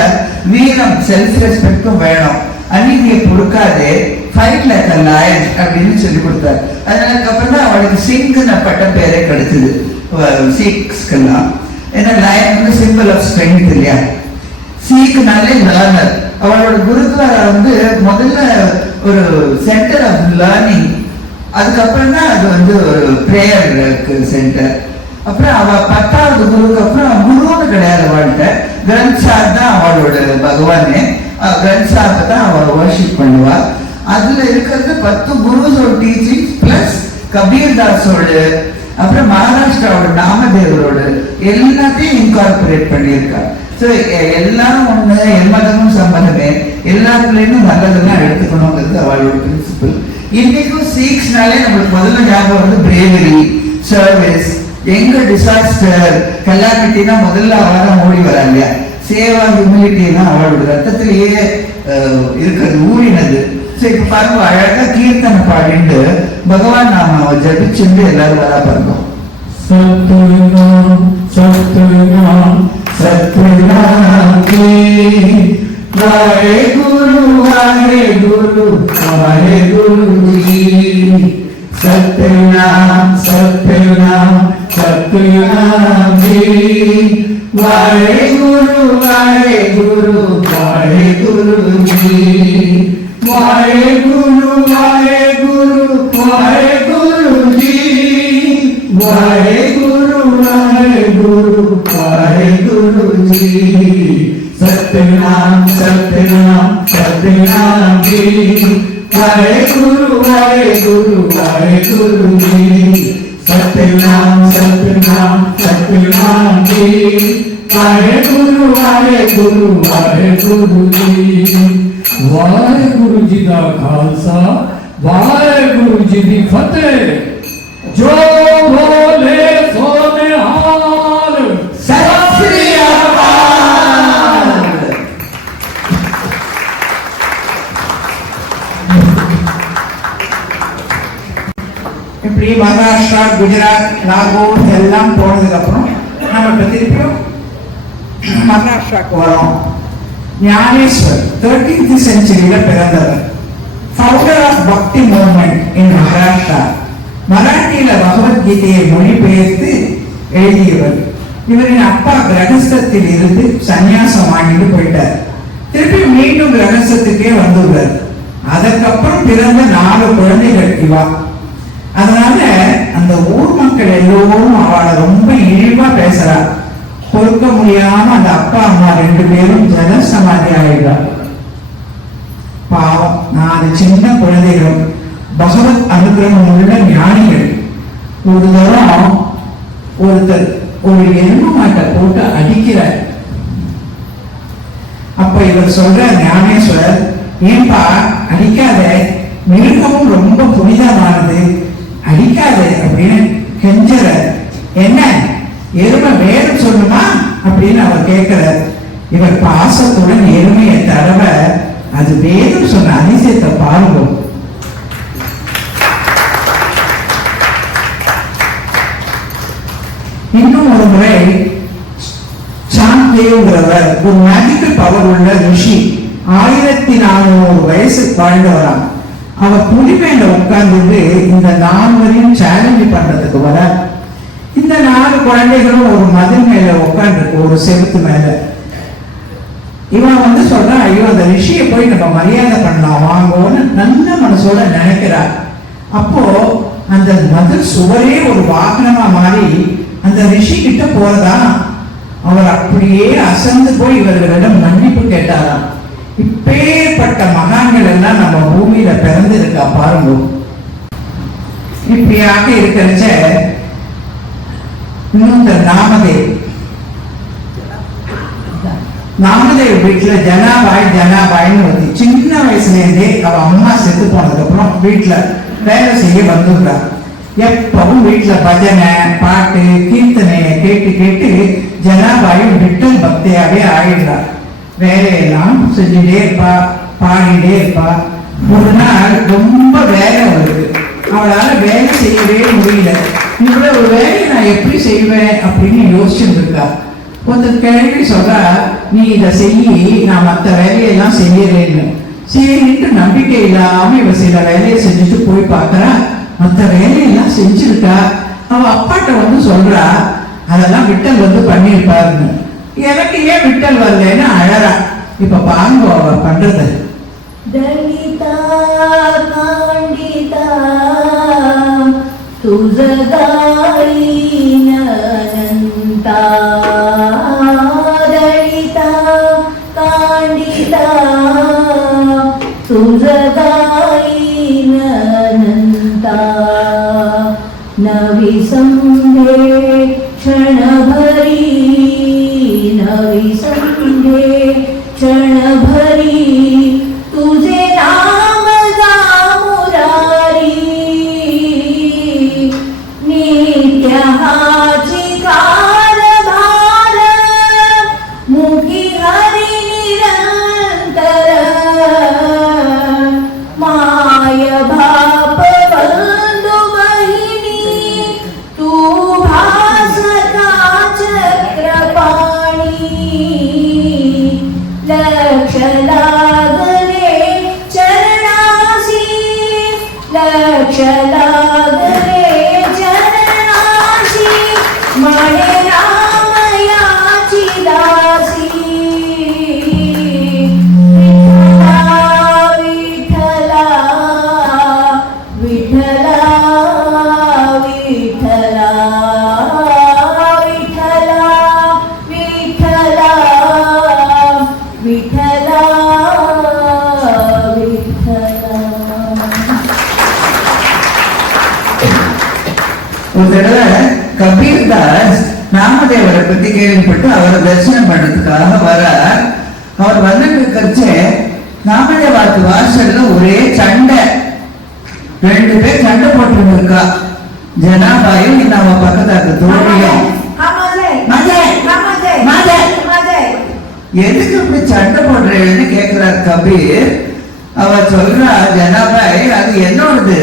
வீரம், செல்ஃப் ரெஸ்பெக்டும் வேணும், அநீதியை பொறுக்காதே, ஃபைட் லைக் அ லயன் அப்படின்னு சொல்லி கொடுத்தாரு. அதனால அப்புறம் தான் அவளுக்கு சிங்னு பட்ட பேரே கிடைச்சது சீக்ஸ்க்கெல்லாம். ஏன்னா லயன் வந்து சிம்பிள் ஆஃப் ஸ்ட்ரென்த் இல்லையா. சீக்னாலே லேர்னர். அவளோட குருத்வாரா வந்து முதல்ல ஒரு சென்டர் ஆஃப் லேர்னிங், அதுக்கப்புறம் தான் அது வந்து ஒரு பிரேயருக்கு சென்டர். அப்புறம் அவ 10வது குருவுக்கு அப்புறம் குருன்னு கிடையாது அவள்கிட்ட. கிரந்த் சாஹிப் தான் அவளோட பகவானே. கிரந்த் சாஹிப் தான் அவள் வர்ஷிப் பண்ணுவா. அதுல இருக்கிறது 10 குருஸோட டீச்சிங் பிளஸ் கபீர் தாஸோட, அப்புறம் மகாராஷ்டிராவோட நாமதேவரோட எல்லாத்தையும் இன்கார்பரேட் பண்ணியிருக்கா. ஸோ எல்லாரும் ஒண்ணு, எம்மதமும் சம்மதமே, எல்லாத்துலேயும் நல்லதெல்லாம் எடுத்துக்கணுங்கிறது அவளோட பிரின்சிபல். இன்னைக்கும் சீக்ஸ்னாலே நம்மளுக்கு முதல்ல ஞாபகம் வந்து பிரேவரி, சர்வீஸ், எங்க டிசாஸ்டர் கல்லாமிட்டினா முதல்ல அவதான் ஓடி வராங்க. சேவா ஹியூமிலிட்டினா அவளோட ரத்தத்திலேயே இருக்கிறது, ஊறினது. சரி, இப்ப பாருங்க, அழகா கீர்த்தனை பாடிட்டு பகவான் நாம ஜபிச்சுட்டு எல்லாரும் வரா பாருங்க. सतनाम सतनाम सतनाम की वाहे गुरु जी। सतनाम सतनाम सतनाम जी। वाहे गुरु जी। वाहे गुरु जी। वाहेगुरु जी। सतनाम सतनाम सतनाम जी। वाहेगुरु जी। सतनाम सतनाम सतनाम जी। वाहेगुरु जी। वाहेगुरु जी दा खालसा, वाहेगुरु जी दी फतेह। जो बोले सो निहाल, सत श्री अकाल। இப்படி மகாராஷ்டிரா, குஜராத், நாகூர் எல்லாம் போனதுக்கு அப்புறம் நம்ம இப்ப திருப்பியும் மகாராஷ்டிராக்கு வரோம். ஞானேஸ்வர் 13th centuryல பிறந்தவர், ஃபவுண்டர் ஆஃப் பக்தி மூவ்மெண்ட் இன் மகாராஷ்டிரா. மராட்டியில பகவத்கீதையை மொழிபெயர்த்து எழுதியவர். இவரின் அப்பா கிரகஸ்தத்தில் இருந்து சன்னியாசம் வாங்கிட்டு போயிட்டார். திருப்பி மீண்டும் கிரகஸ்தத்துக்கே வந்துள்ளார். அதற்கப்புறம் பிறந்த 4 குழந்தைகள் இவா. அதனால அந்த ஊர் மக்கள் எல்லோரும் அவளை ரொம்ப இழிவா பேசுறார். பொறுக்க முடியாம அந்த அப்பா அம்மா 2 பேரும் ஜன சமாதி ஆயிடுறார். பாவம், 4 சின்ன குழந்தைகள் பகவத் அனுகிரகம் உள்ள ஞானிகள். ஒரு தரம் ஒருத்தர் ஒரு எலும்பு மாட்டை போட்டு அடிக்கிறார். அப்ப இவர் சொல்ற, ஞானேஸ்வர், ஏன்பா அடிக்காத, மிருகமும் ரொம்ப புனிதமானது, அடிக்காத அப்படின்னு கெஞ்சற. என்ன, எருமை வேறு சொல்லுமா அப்படின்னு அவர் கேட்கிறார். இவர் பாசத்துடன் எருமையை தடவ அது வேறு சொன்ன அதிசயத்தை பாருங்க. இன்னும் ஒரு முறை சாந்தேவ்ங்கிறவர் ஒரு மேஜிக்கல் பவர் உள்ள ரிஷி, 1400 வயசு வாழ்ந்தவராம். அவர் புலி மேல உட்கார்ந்து இந்த 4 சேலஞ்ச் பண்றதுக்கு வர. இந்த 4 குழந்தைகளும் ஒரு மதில் மேல உட்கார்ந்து ஒரு செவுத்து மேல. இவன் சொல்றான், ஐயோ அந்த ரிஷியை போய் நம்ம மரியாதை பண்ணலாம் வாங்கன்னு நல்ல மனசோட நினைக்கிறார். அப்போ அந்த மதில் சுவரே ஒரு வாகனமா மாறி அந்த ரிஷி கிட்ட போறதா. அவர் அப்படியே அசந்து போய் இவர்களிடம் மன்னிப்பு கேட்டாராம். இப்பேற்பட்ட மகான்கள் எல்லாம் நம்ம பூமியில பிறந்திருக்கா பாருங்க. இப்படியாக இருக்கிறச்ச இன்னும் நாமதேவ் வீட்டுல ஜனாபாய்னு ஒரு சின்ன வயசுல இருந்தே அவ அம்மா செத்து போனதுக்கு அப்புறம் வீட்டுல வேலை செய்ய வந்துடுறா. எப்பவும் வீட்டுல பஜனை, பாட்டு, கீர்த்தனையை கேட்டு கேட்டு ஜனாபாயும் விட்டல் பக்தியாவே ஆயிடுறா. வேலையெல்லாம் செஞ்சுட்டே இருப்பா, பாடிட்டே இருப்பா. ஒரு நாள் ரொம்ப வேலை வருது, அவளால வேலை செய்யவே முடியல. இவ்வளவு வேலையை நான் எப்படி செய்வேன் அப்படின்னு யோசிச்சுட்டு இருக்கா. கொஞ்சம் கேள்வி சொல்றா, நீ இதை செய்யி, நான் மற்ற வேலையெல்லாம் செய்யறேன்னு. சரின்ட்டு நம்பிக்கை இல்லாம இவ சில வேலையை செஞ்சுட்டு போய் பார்க்கறா. மற்ற வேலையெல்லாம் செஞ்சிருக்கா. அவ அப்பாட்ட சொல்றா, அதெல்லாம் விட்டல் பண்ணிருப்பாருன்னு. எனக்கு ஏன் விட்டல் வரலன்னு அழறா. இப்ப பாருங்க அவ பண்றது. दलिता कांडिता तुझगाई ननंता दलिता कांडिता तुझगाई ननंता नवी संधे क्षणभरी नवी संधे क्षणभरी तुझे नाम मुरारी नित्य हात चलागरे चरणाशी म्हणे रामयाची दासी विठ्ठला विठ्ठला विठ्ठला विठ्ठला विठ्ठला विठ्ठला विठ्ठला विठ्ठला. ஒரு தடவை கபீர் தாஸ் நாமதேவரை பத்தி கேள்விப்பட்டு அவரை தரிசனம் பண்றதுக்காக வரார். அவர் வந்துட்டு இருக்கிறச்சே நாமதேவாத்து வாசல்ல ஒரே சண்டை, 2 பேர் சண்டை போட்டு இருக்கா. ஜனாபாயும் இந்த அவ பக்கத்தாக்கு தோழியும் எதுக்கு இப்படி சண்டை போடுறேன்னு கேட்கிறார் கபீர். அவ சொல்றா, ஜனாபாய் அது என்னோடது,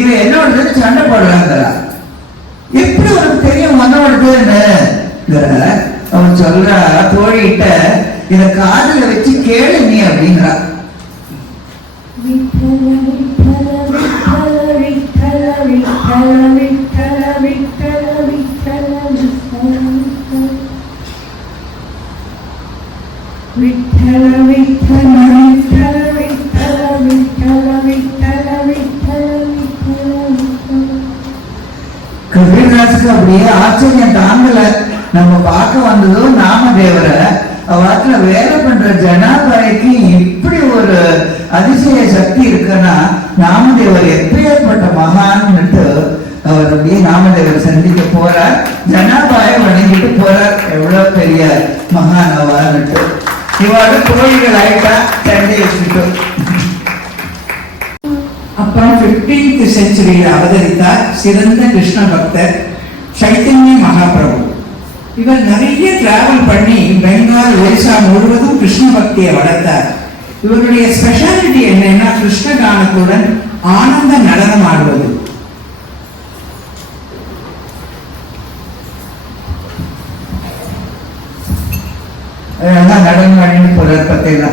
இவ என்னோடதுன்னு சண்டை போடுறாங்கிறா. எப்படி உனக்கு தெரியும் உன்னோடதுன்னு? அவன் சொல்றா தோழிகிட்ட, இத காதுல வச்சு கேளு நீ அப்படிங்கிறா. கபீர்தாஸுக்கு அப்படியே ஆச்சரியம் தாங்கல. நம்ம பார்க்க வந்ததும் நாமதேவரை, அவாத்துல வேலை பண்ற ஜனாபாய்க்கு இப்படி ஒரு அதிசய சக்தி இருக்குன்னா நாமதேவர் எப்பேற்பட்ட மகான்னுட்டு அவர் அப்படியே நாமதேவர் சந்திக்க போறார். ஜனாபாய வணங்கிட்டு போறார். எவ்வளவு பெரிய மகான் அவான்னுட்டு. இவாட தோழிகள் ஆயிட்டா சண்டை வச்சுக்கிட்டோம். அப்புறம் 15th செஞ்சுரியில் அவதரித்தார் சிறந்த கிருஷ்ண பக்தர் சைத்தன்ய மகாபிரபு. இவர் நிறைய டிராவல் பண்ணி பெங்கால், ஒரிசா முழுவதும் கிருஷ்ண பக்தியை வளர்த்தார். இவருடைய ஸ்பெஷாலிட்டி என்னன்னா கிருஷ்ண கானத்துடன் ஆனந்த நடனம் ஆடுவது. நடனம் ஆடின்னு போறார் பார்த்தீங்களா.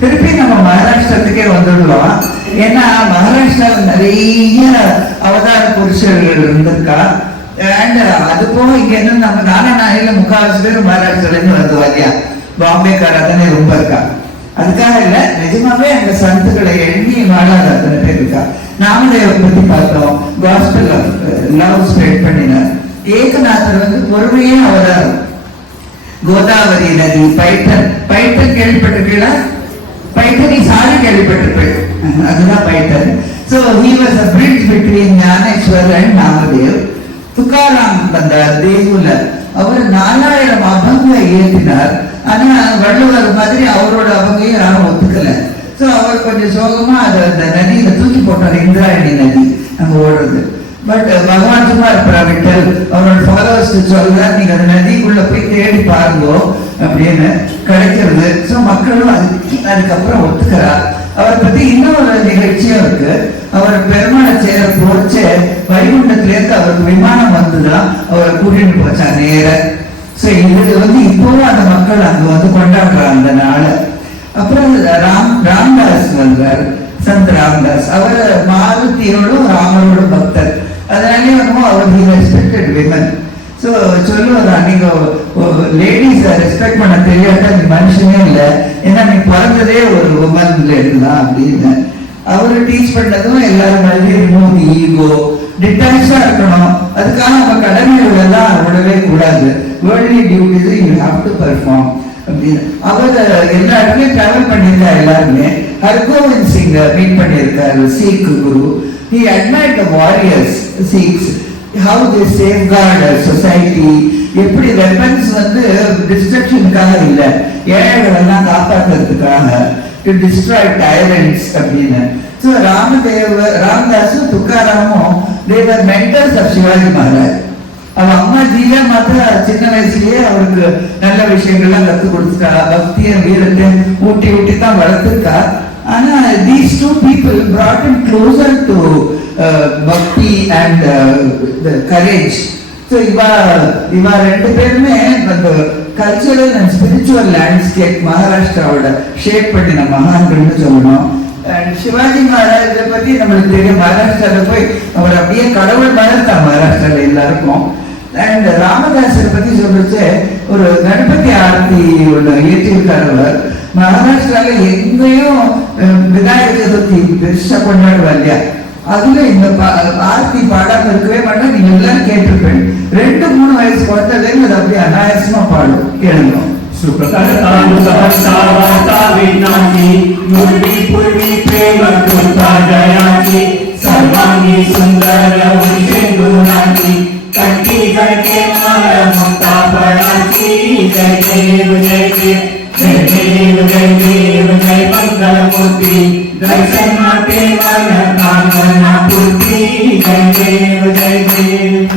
திருப்பி நம்ம மகாராஷ்டிரத்துக்கே வந்துடுவோம். ஏன்னா மகாராஷ்டிராவில் நிறைய அவதார புருஷர்கள் இருந்திருக்கா. அண்ட் அது போக இங்க என்ன நம்ம நாராயணாயில 3/4 பேர் மகாராஷ்டிரால இருந்து வருது இல்லையா. பாம்பேக்கார தானே ரொம்ப இருக்கா. அதுக்காக இல்ல, நிஜமாவே அந்த சந்துக்களை எண்ணி வாழாத அத்தனை பேர் இருக்கா. நாமதேவர் பத்தி பார்த்தோம். காஸ்பல் லவ் ஸ்ப்ரெட் பண்ணினார். ஏகநாதர் வந்து பொறுமையே அவதாரம். கோதாவரி நதி, பைட்டன் கேள்விப்பட்டிருக்கீங்களா? பைட்டனி சாரி கேள்விப்பட்டிருப்பேன். அதுதான் bitten. So he was a bridge between Gnaneshwar and Namdev. Tukaram வந்தார் தேகுல. அவர் 4000 அபங்க ஏற்றினார். ஆனா வள்ளுவர் மாதிரி அவரோட அபங்கையும் யாரும் ஒத்துக்கல. ஸோ அவர் கொஞ்சம் சோகமா அதை அந்த நதியில தூக்கி போட்டார். இந்திராயணி நதி அங்க ஓடுறது. பட் பகவான் சும்மா இருப்பார். விட்டல் அவரோட ஃபாலோவர்ஸ் சொல்றார், நீங்க அந்த நதிக்குள்ள போய் தேடி பாருங்க அப்படின்னு கிடைக்கிறது. ஸோ மக்களும் அதுக்கப்புறம் ஒத்துக்கிறார். அவரை பத்தி இன்னொரு நிகழ்ச்சியும் இருக்கு. அவர் பெருமாளை சேர போச்சு, வைகுண்டத்திலேருந்து அவருக்கு விமானம் வந்துதான் அவரை கூட்டிட்டு போச்சா நேர. ஸோ இது வந்து இப்போவும் அந்த மக்கள் அங்க வந்து கொண்டாடுறாங்க அந்த நாளை. அப்புறம் ராம்தாஸ் வந்தார், சந்த் ராம்தாஸ். அவர் மாருதியோடும் ராமரோடும் பக்தர். அதனாலே வந்து அவர் ரெஸ்பெக்டட் விமன். ஸோ சொல்லுவாரா, நீங்க லேடிஸை ரெஸ்பெக்ட் பண்ண தெரியாத நீ மனுஷனே இல்லை, ஏன்னா நீ பிறந்ததே ஒரு உமன்ல இருந்துதான் அப்படின்னு. அவரு டீச் பண்ணதும் எல்லாரும் மாதிரி ரிமூவ் ஈகோ, டிட்டாச்சா இருக்கணும். அதுக்காக நம்ம கடமைகள் எல்லாம் விடவே கூடாது. Worldly duties you have to perform அப்படின்னு. அவர் எல்லா இடத்துலையும் டிராவல் பண்ணியிருக்காரு. எல்லாருமே ஹர்கோவிந்த் சிங் மீட் பண்ணியிருக்காரு, Sikh guru. He admired the warriors, Sikhs, how they safeguard society. எப்படி வெப்பன்ஸ் வந்து டிஸ்ட்ரக்ஷனுக்காக இல்லை, ஏழைகள் எல்லாம் காப்பாற்றுறதுக்காக, டு டிஸ்ட்ராய் டைரன்ஸ் அப்படின்னு. ஸோ ராமதாஸும் துக்காராமும் they were mentors of Shivaji Maharaj. அவ அம்மா ஜீயா மாத்திர சின்ன வயசுலயே அவருக்கு நல்ல விஷயங்கள்லாம் கற்றுக் கொடுத்துட்டா. பக்திய வீரத்தை ஊட்டி தான் வளர்த்துருக்கா. ஆனா these two people brought him closer to bhakti and the courage. So இவா 2 பேருமே அந்த கல்ச்சரல் அண்ட் ஸ்பிரிச்சுவல் லேண்ட்ஸ்கேப் மகாராஷ்டிராவோட ஷேப் பண்ணின மகான்கள்னு சொல்லணும். And சிவாஜி மகாராஜை பத்தி நம்மளுக்கு தெரியும். மகாராஷ்டிரால போய் அவர் அப்படியே கடவுள் மகன் தான் மகாராஷ்டிரால எல்லாருக்கும். அண்ட் ராமதாசரை பத்தி சொல்லிச்சு ஒரு கணபதி ஆரத்தி ஒன்று இயற்றியிருக்கார் அவர். மகாராஷ்டிரால எங்கேயும் விநாயகர் சதுர்த்தி பெருசா கொண்டாடுவார் இல்லையா, அதுல இந்த ஆர்த்தி பாடாம இருக்கவே மாட்டோம். நீங்க எல்லாரும் கேட்டிருப்பேன். 2-3 வயசு குழந்தைங்க அது அப்படியே அனாயாசமா பாடும். கேளுங்க. सुप्रकर्तानु सहस्रावता विज्ञानी मुरली पूर्वी प्रेम कृपा जयाची सर्वांगी सुंदर उषेंदुराची कंठी गळके माल मुक्ता फळाची जय देव जय देव जय देव जय देव जय मंगल मूर्ती दर्शन माते मन कामना पूर्ती जय देव जय देव.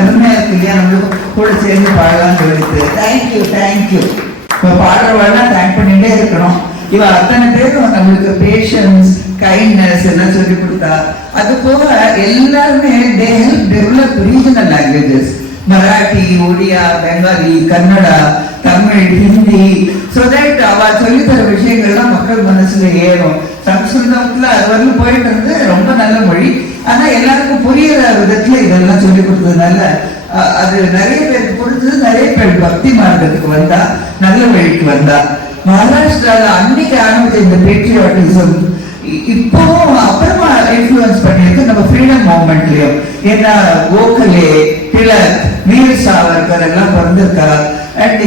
அருமையா இருக்கு இல்லையா, நம்மளுக்கு கூட சேர்ந்து பாடலாம் சொல்லிட்டு. தேங்க்யூ. இப்போ பாடுறவெல்லாம் தேங்க் பண்ணிட்டே இருக்கணும். இவ அத்தனை பேரும் நம்மளுக்கு பேஷன்ஸ், கைண்ட்னஸ் எல்லாம் சொல்லி கொடுத்தா. அது போக எல்லாருமே they help develop regional languages. Marathi, Odia, Bengali, Kannada, Tamil, Hindi. So that அவ சொல்லித்தர விஷயங்கள்லாம் மக்கள் மனசுல ஏறும். சம்ஸ்கிருதத்துல அது வரலும் போயிட்டு இருந்து ரொம்ப நல்ல மொழி. ஆனா எல்லாருக்கும் புரியுற விதத்துல இதெல்லாம் சொல்லி கொடுத்ததுனால அது நிறைய பேருக்கு புரிஞ்சது. நிறைய பேர் பக்தி மார்க்கத்துக்கு வந்தா, நல்ல வழிக்கு வந்தா. மகாராஷ்டிரால அன்னைக்கு ஆரம்பிச்ச இந்த பேட்ரியாட்டிசம் இப்பவும் அப்புறமா இன்ஃபுளுன்ஸ் பண்ணியிருக்கு நம்ம ஃப்ரீடம் மூவ்மெண்ட்லயும். ஏன்னா கோகலே, திலக், வீர் சாவர்கர் எல்லாம் பிறந்திருக்கா. அண்ட்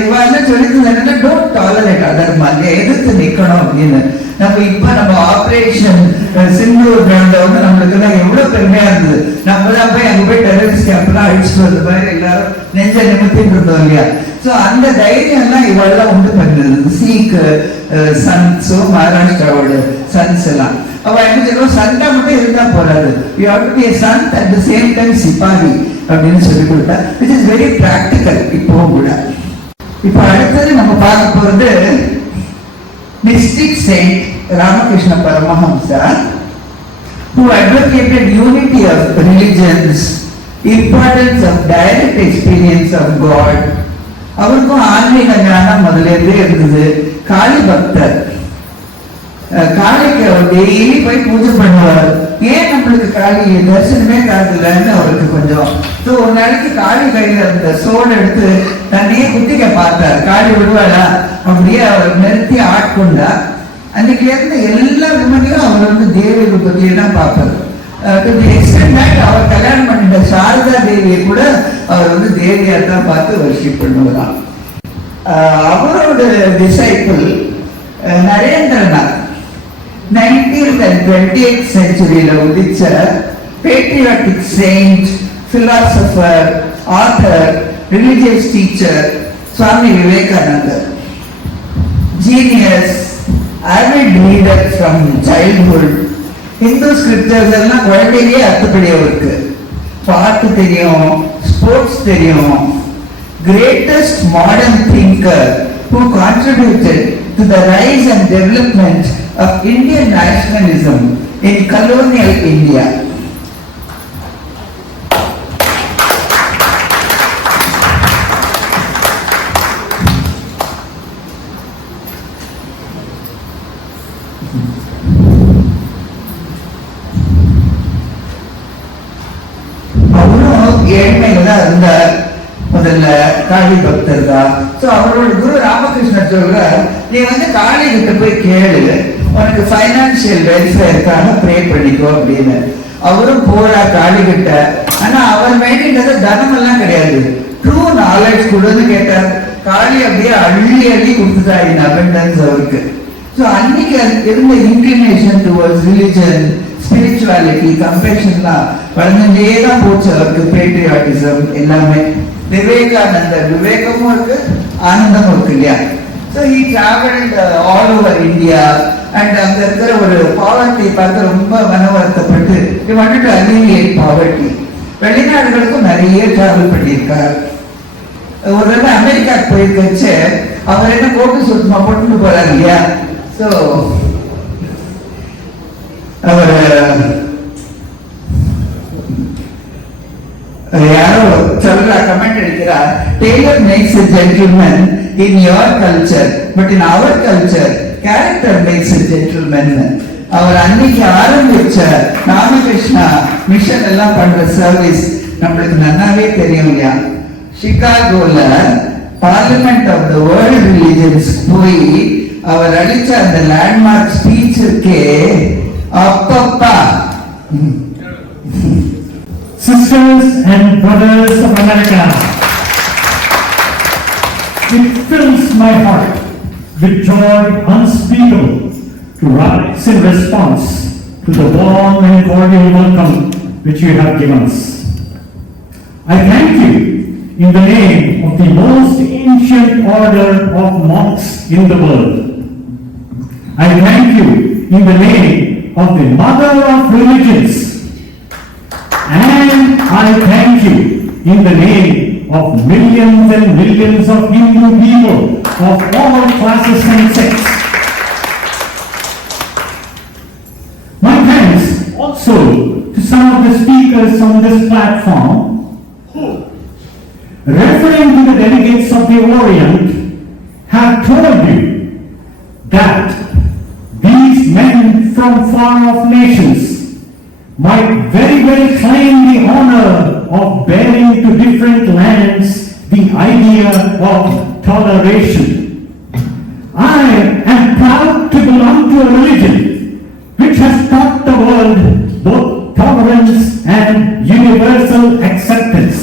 இவெல்லாம் சொல்லிட்டு என்னன்னா டோன்ட் டாலரேட் அதர் மாதிரி, எதிர்த்து நிக்கணும் அப்படின்னு. நம்ம ஆபரேஷன் சிந்தூர் கிரவுண்ட்ல வந்து நம்மளுக்கு எல்லாம் எவ்வளவு பெருமையா இருந்தது. நம்ம தான் போய் அங்க போய் டெரரிஸ்ட் கேம்ப்லாம் அழிச்சுட்டு வந்த மாதிரி எல்லாரும் நெஞ்ச நிமித்திட்டு இருந்தோம் இல்லையா. ஸோ அந்த தைரியம் எல்லாம் இவெல்லாம் உண்டு பண்ணுறது. சீக் சன்ஸும் மகாராஷ்டிராவோட சன்ஸ் எல்லாம் அவ என்ன சொல்லுவோம், சண்டா மட்டும் இருந்தா போறாது, you have to be a son at the same time சிப்பாரி அப்படின்னு சொல்லி கொடுத்தா, விச் இஸ் வெரி பிராக்டிக்கல் இப்பவும் கூட. இப்ப அடுத்தது நம்ம பார்க்க போறது mystic saint Ramakrishna Paramahamsa, who advocated unity of religions, importance of direct experience of God. அவருக்கும் ஆன்மீக ஞானம் முதலேருந்தே இருந்தது. காளி பக்தர். காளிக்கு அவர் டெய்லி போய் பூஜை பண்ணுவார். ஏன் நம்மளுக்கு காளி தரிசனமே காட்டலன்னு அவருக்கு கொஞ்சம். ஸோ ஒரு நாளைக்கு காளி கையில அந்த சோடு எடுத்து தன்னையே குத்திக்க பார்த்தார். காளி விடுவாளா அப்படியே அவர் நிறுத்தி ஆட்கொண்டா. அன்னைக்கு இருந்து எல்லா விமனையும் அவர் வந்து தேவி ரூபத்திலே தான் பார்ப்பார். அவர் கல்யாணம் பண்ணிட்ட சாரதா தேவியை கூட அவர் வந்து தேவியா தான் பார்த்து வர்ஷிப் பண்ணுவாராம். அவரோட disciple Narendranath 19th and 20th century உதிச்ச patriotic saint, philosopher, author, religious teacher Swami Vivekananda. Genius, avid reader from childhood. Hindu scriptures எல்லாம் குழந்தையிலேயே அர்த்தப்படி அவருக்கு. பாட்டு தெரியும், ஸ்போர்ட்ஸ் தெரியும். Greatest modern thinker who contributed to the rise and development of Indian nationalism in colonial India. அவரும் ஏழ்மையில தான் இருந்தார். முதல்ல காளி பக்தர் தான். ஸோ அவரோட குரு ராமகிருஷ்ணர் சொல்றார், நீ வந்து காளி கிட்ட போய் கேளு, உனக்கு ஃபைனான்சியல் வெல்ஃபேருக்காக ப்ரே பண்ணிக்கோ அப்படின்னு. அவரும் போறா காளி கிட்ட. ஆனா அவர் வேண்டியது தனம் எல்லாம் கிடையாது, ட்ரூ நாலேஜ் கொடுன்னு கேட்டார். காளி அப்படியே அள்ளி கொடுத்துட்டா இன் அபண்டன்ஸ் அவருக்கு. ஸோ அன்னைக்கு இருந்த இன்க்ளினேஷன் டுவர்ட்ஸ் ரிலிஜன், ஸ்பிரிச்சுவாலிட்டி, கம்பேஷன்லாம் வளர்ந்துட்டே தான் போச்சு அவருக்கு. பேட்ரியாட்டிசம் எல்லாமே. விவேகானந்தர் விவேகமும் இருக்கு, ஆனந்தமும் இருக்கு இல்லையா. So he travelled all over India. And அங்க இருக்கிற ஒரு பாவர்ட்டி பார்த்து ரொம்ப மன வருத்தப்பட்டு he wanted to alleviate poverty. வெளிநாடுகளுக்கும் நிறைய டிராவல் பண்ணியிருக்கார். ஒரு தடவை அமெரிக்காவுக்கு போயிருக்கச்சு அவர் என்ன கோட்டு சுத்தமா போட்டுட்டு போறாரு இல்லையா. ஸோ அவர் யாரோ சொல்றா, கமெண்ட் அடிக்கிறார், Taylor makes a gentleman in your culture, but in our culture character makes gentleman. அவர் அன்னைக்கு ஆரம்பிச்ச ராமகிருஷ்ணா மிஷன் எல்லாம் பண்ற சர்வீஸ் நம்மளுக்கு நல்லாவே தெரியும் இல்லையா. சிகாகோல parliament of the world religions போய் அவர் அளிச்ச அந்த லேண்ட்மார்க் ஸ்பீச் இருக்கே, அப்பப்பா. Sisters and brothers of America, it fills my heart with joy unspeakable to rise in response to the warm and cordial welcome which you have given us. I thank you in the name of the most ancient order of monks in the world. I thank you in the name of the mother of religions. And I thank you in the name of millions and millions of Hindu people of all classes and sects. My thanks also to some of the speakers on this platform who, referring to the delegates of the Orient, have told you that these men from far-off nations might very well claim the honor of bearing to different lands the idea of toleration. I am proud to belong to a religion which has taught the world both tolerance and universal acceptance.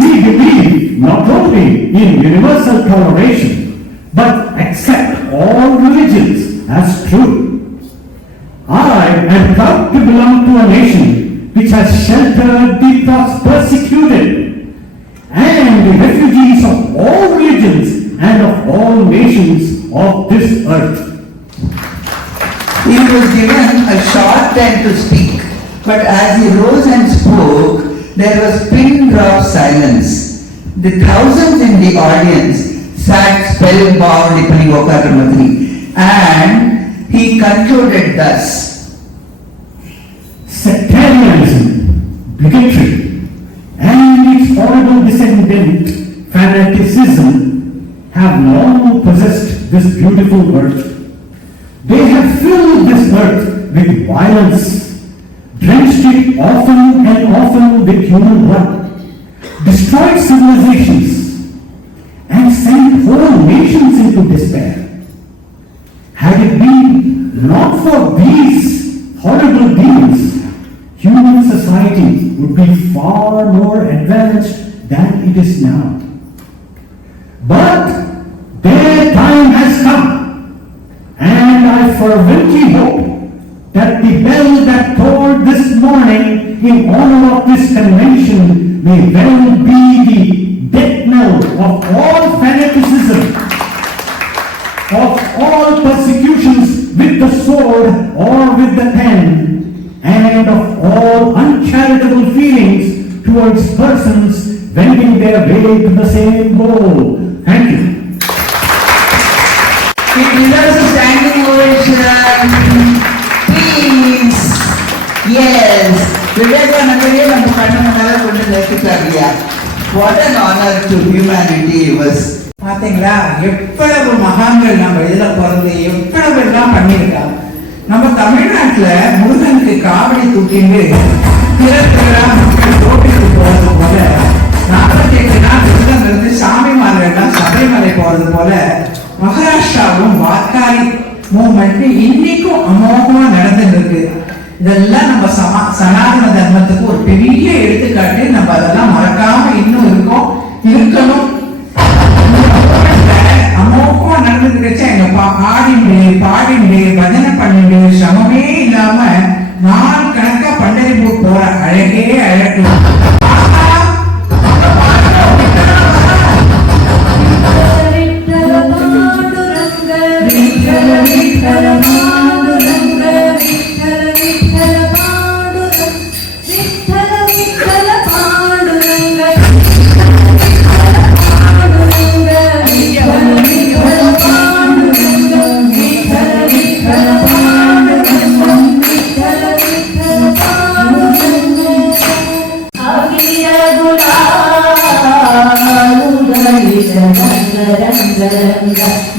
We believe not only in universal toleration, but accept all religions as true. I am proud to belong to a nation which has sheltered the persecuted and the refugees of all religions and of all nations of this earth. He was given a short time to speak, but as he rose and spoke, there was pin drop silence. The thousands in the audience sat spellbound, and he concluded thus: Sectarianism, bigotry, and its horrible descendant, fanaticism, have long possessed this beautiful earth. They have filled this earth with violence, drenched it often and often with human blood, destroyed civilizations, and sent whole nations into despair. Had it been not for these horrible deeds, human society would be far more advanced than it is now. But their time has come, and I fervently hope that the bell that tolled this morning in honor of this convention may well be the death knell of all fanaticism, of all persecutions with the sword or with the pen, and of all uncharitable feelings towards persons wending their way to the same goal. Thank you. He deserves a standing ovation. Please. Yes. விவேகானந்தரே நம்ம கண்ணு முன்னால கொண்டு நிறுத்திட்டாரியா. What an honor to humanity he was. பாத்தீங்களா எவ்வளவு மகான்கள் நம்ம இதுல பிறந்து எவ்வளவு எல்லாம் பண்ணியிருக்காங்க. நம்ம தமிழ்நாட்டுல முருகனுக்கு காவடி தூக்கிட்டு திறத்துறா மக்கள் கோட்டைக்கு போறது போல 48 நாள் விரதம் இருந்து சாமிமார்கள் எல்லாம் சபரிமலை போறது போல மகாராஷ்டிராவும் வாக்காரி மூவ்மெண்ட் இன்னைக்கும் அமோகமா நடந்துட்டு இருக்கு. இதெல்லாம் நம்ம சனாதன தர்மத்துக்கு ஒரு பெரிய எடுத்துக்காட்டு. நம்ம அதெல்லாம் மறக்காம இன்னும் இருக்கணும். அமோகமா நடந்துருச்சு. எங்க பாடிண்டு பஜனை பண்ணிட்டு சமமே இல்லாம நாள் கணக்கா பண்டரிபூர் போற அழகே அழகு.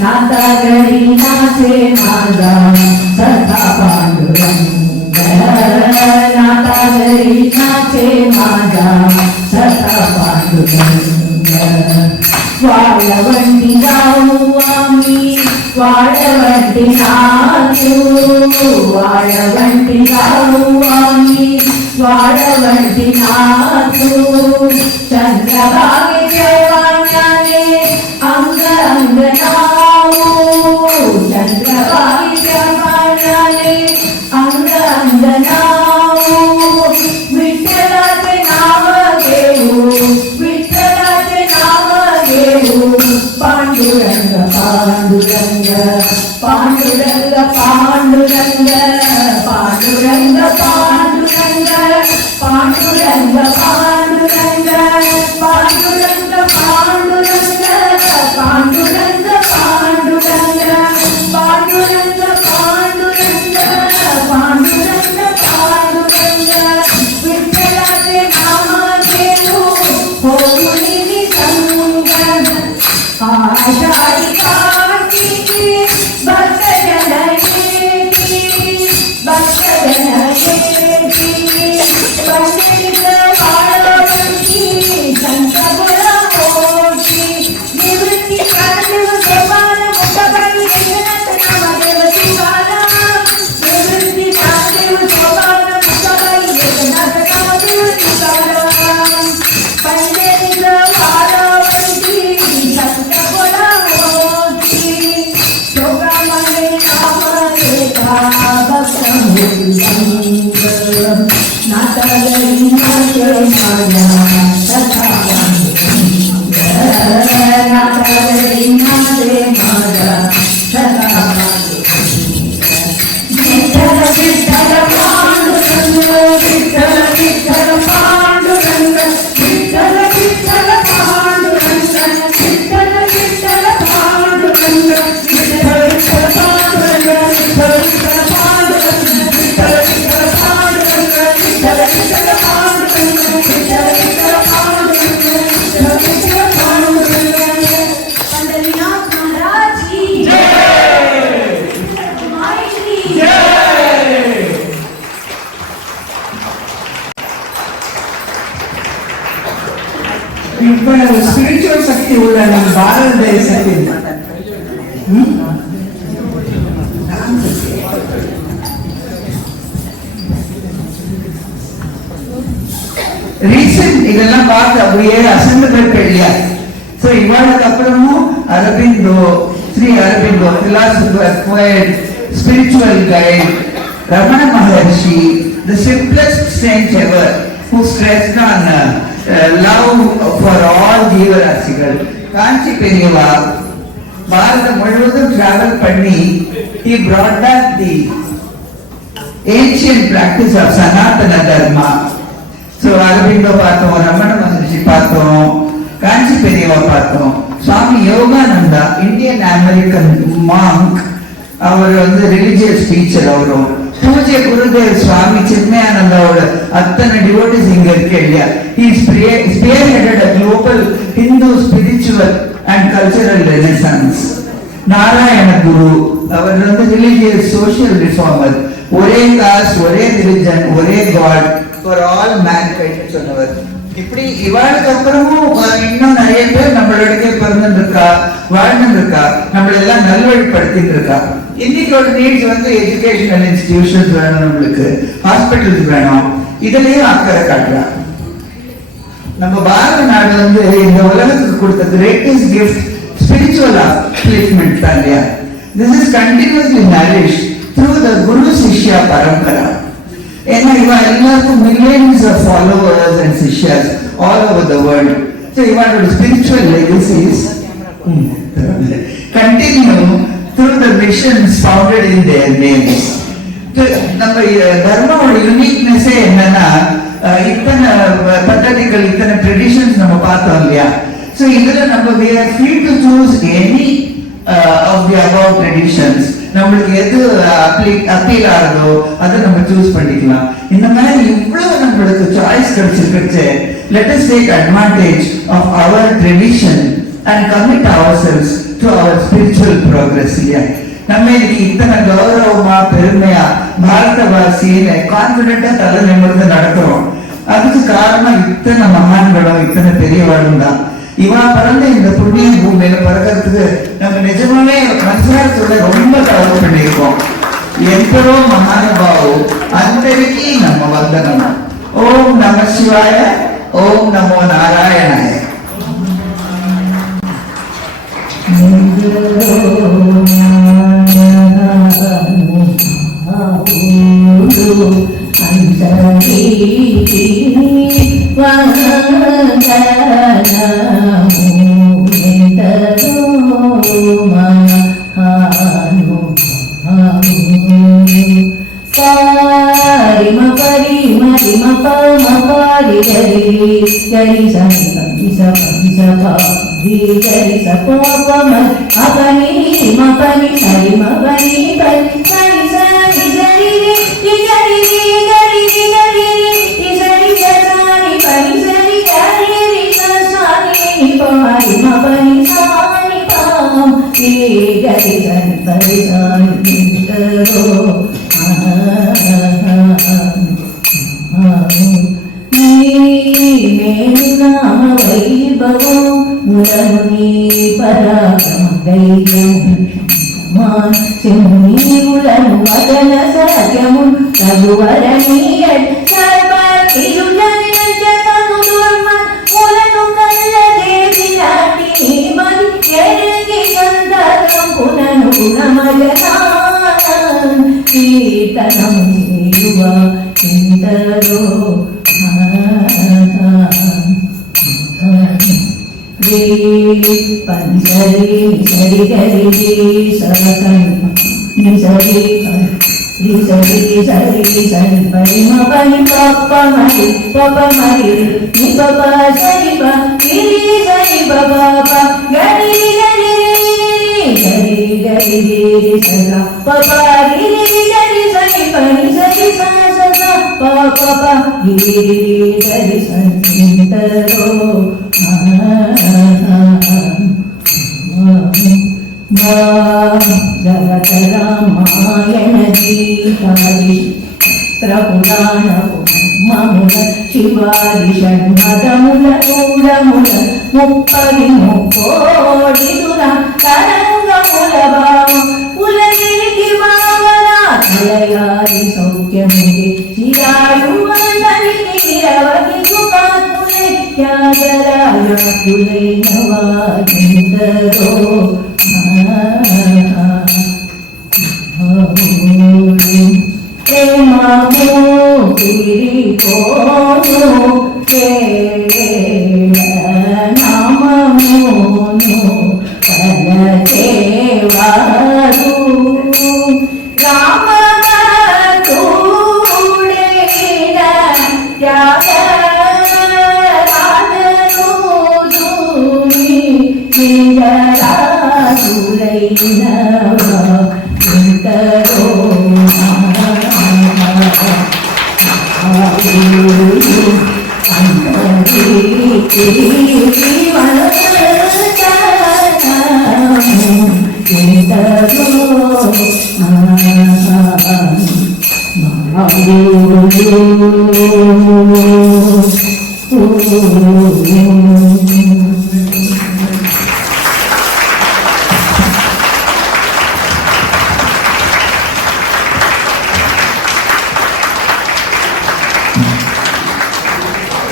नाता गरी नाचे माझा सखा पांडुरंग नाता गरी नाचे माझा सखा पांडुरंग वाळवंटी जाऊ आम्ही वाळवंटी नाचू वाळवंटी जाऊ आम्ही वाळवंटी नाचू चंद्रभागेच्या वाण्याने अंग अंग नावू चंद्रभागेच्या वाण्याने अंग अंग नावू विठ्ठलाचे नाव घेऊ विठ्ठलाचे नाव घेऊ पांडुरंग पांडुरंग पांडुरंग पांडुरंग पांडुरंग पांडुरंग पांडुरंग पांडुरंग पांडुरंग पांडुरंग पांडुरंग पांडुरंग पांडुरंग पांडुरंग पांडुरंग पांडुरंग विठ्ठलाचे नाम घेऊ होऊनी निसंग आषाढी कार्तिकी भक्तजन येती भक्तजन येती पंडित वाळवंटी संत गुणमोठी निवृत्ती कांडव गोपाल मुक्ताबाई एकनाथ नामदेव शिवाला निवृत्ती कांडव गोपाल मुक्ताबाई एकनाथ नामदेव शिवाला पंडित वाळवंटी संत गुणमोठी शोकामध्ये नाम घेता भक्त नाता गरी नाचे माझ्या सखा पांडुरंग नाता गरी नाचे माझ्या सखा पांडुरंग विठ्ठल विठ्ठल पांडुरंग विठ्ठल विठ्ठल पांडुरंग विठ्ठल विठ्ठल पांडुरंग विठ्ठल विठ्ठल पांडुरंग विठ्ठल विठ्ठल पांडुरंग विठ्ठल विठ्ठल पांडुरंग विठ्ठल विठ्ठल पांडुरंग विठ्ठल विठ्ठल पांडुरंग विठ्ठल विठ्ठल पांडुरंग विठ्ठल विठ्ठल पांडुरंग पंढरीनाथ महाराज की जय माई की இவ்வளவு ஸ்பிரிச்சுவல் சக்தி உள்ள நம் பாரத தேசத்தில் ரீசன்ட் இதெல்லாம் பார்த்து அப்படியே அசந்து போயிட்டு இல்லையா? ஸோ இவாளுக்கு அப்புறமும் Aurobindo Sri Aurobindo philosopher poet spiritual guide Ramana Maharshi the simplest saint ever who stressed on love for all ஜீவராசிகள் காஞ்சி பெரியவா பாரதம் முழுவதும் டிராவல் பண்ணி he brought back the ancient practice of Sanatana Dharma. So Aurobindo பார்த்தோம், ரமண மகர்ஷி பார்த்தோம், காஞ்சி பெரியவா பார்த்தோம், சுவாமி யோகானந்தா இந்தியன் அமெரிக்கன் மாங்க், அவர் வந்து ரிலிஜியஸ் டீச்சர். அவரும் பூஜ்ய குருதேவ் சுவாமி சின்மயானந்தாவோட அத்தனை டிவோட்டிஸ் இங்க இருக்கு இல்லையா? he spearheaded a global Hindu spiritual and cultural renaissance. Narayana குரு, அவர் வந்து ரிலிஜியஸ் சோஷியல் ரிஃபார்மர். ஒரே காஸ்ட், ஒரே ரிலிஜன், ஒரே காட் ஃபார் ஆல் மேன்கைண்ட் சொன்னவர். இப்படி இவாளுக்கு அப்புறமும் இன்னும் நிறைய பேர் நம்மளோட பிறந்துருக்கா, வாழ்ந்துருக்கா, நம்மளெல்லாம் நல்வழிப்படுத்திட்டு இருக்கா. இன்னைக்கோட நீட்ஸ் வந்து எஜுகேஷனல் இன்ஸ்டிடியூஷன்ஸ் வேணும், நம்மளுக்கு ஹாஸ்பிட்டல்ஸ் வேணும், இதுலயும் அக்கறை காட்டுறா. நம்ம பாரத நாடு வந்து இந்த உலகத்துக்கு கொடுத்த கிரேட்டஸ்ட் கிஃப்ட் ஸ்பிரிச்சுவல் அப்லிஃப்ட்மெண்ட் தான் இல்லையா? This is continuously nourished through the guru shishya parampara. ஏன்னா இவ எல்லாருக்கும் millions of followers and shishyas all over the world. So இவனோட spiritual legacies continue through the missions founded in their names. நம்ம தர்மாவோட யூனிக்னஸே என்னன்னா இத்தனை பद्धதிகள், இத்தனை ட்ரெடிஷன்ஸ் நம்ம பார்த்தோம் இல்லையா? ஸோ இதுல நம்ம we are free to choose any of the above traditions. நம்மளுக்கு எது அப்பீல் ஆகுதோ அதை நம்ம சூஸ் பண்ணிக்கலாம். இந்த மாதிரி இவ்வளவு நம்மளுக்கு சாய்ஸ் கிடைச்சிருச்சு. let us take advantage of our tradition and commit ourselves to our spiritual progress இல்லையா? நம்ம இன்னைக்கு இத்தனை கௌரவமா பெருமையா பாரதவாசின்னு கான்பிடென்டா தலை நிமிர்ந்து நடக்கிறோம். அதுக்கு காரணம் இத்தனை மகான்களும் இத்தனை பெரியவாளும் தான். இவா பிறந்த இந்த புண்ணிய பூமியில பிறக்கிறதுக்கு நம்ம நிஜமாவே மனசாரத்தோட ரொம்ப தவறு பண்ணியிருக்கோம். ఎందరో మహానుభావు అందరికీ నమ వందనము. ఓం నమ శివాయ, ఓం నమో నారాయణాయ.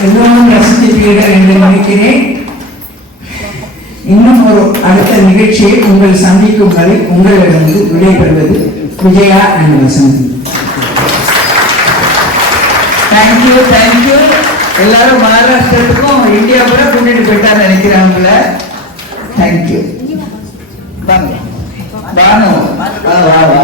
எல்லோரும் ரசித்திருப்பீர்கள் என்று நினைக்கிறேன். இன்னும் ஒரு அடுத்த நிகழ்ச்சியை உங்கள் சந்திக்கும் வரை உங்களிடமிருந்து விடைபெறுவது Vijaya and Vasanthi. Thank you thank you. எல்லாரும் மகாராஷ்டிரத்துக்கும் இந்தியா கூட கூட்டிட்டு போயிட்டான்னு நினைக்கிறாங்கள. தேங்க்யூ. பானு வா வா.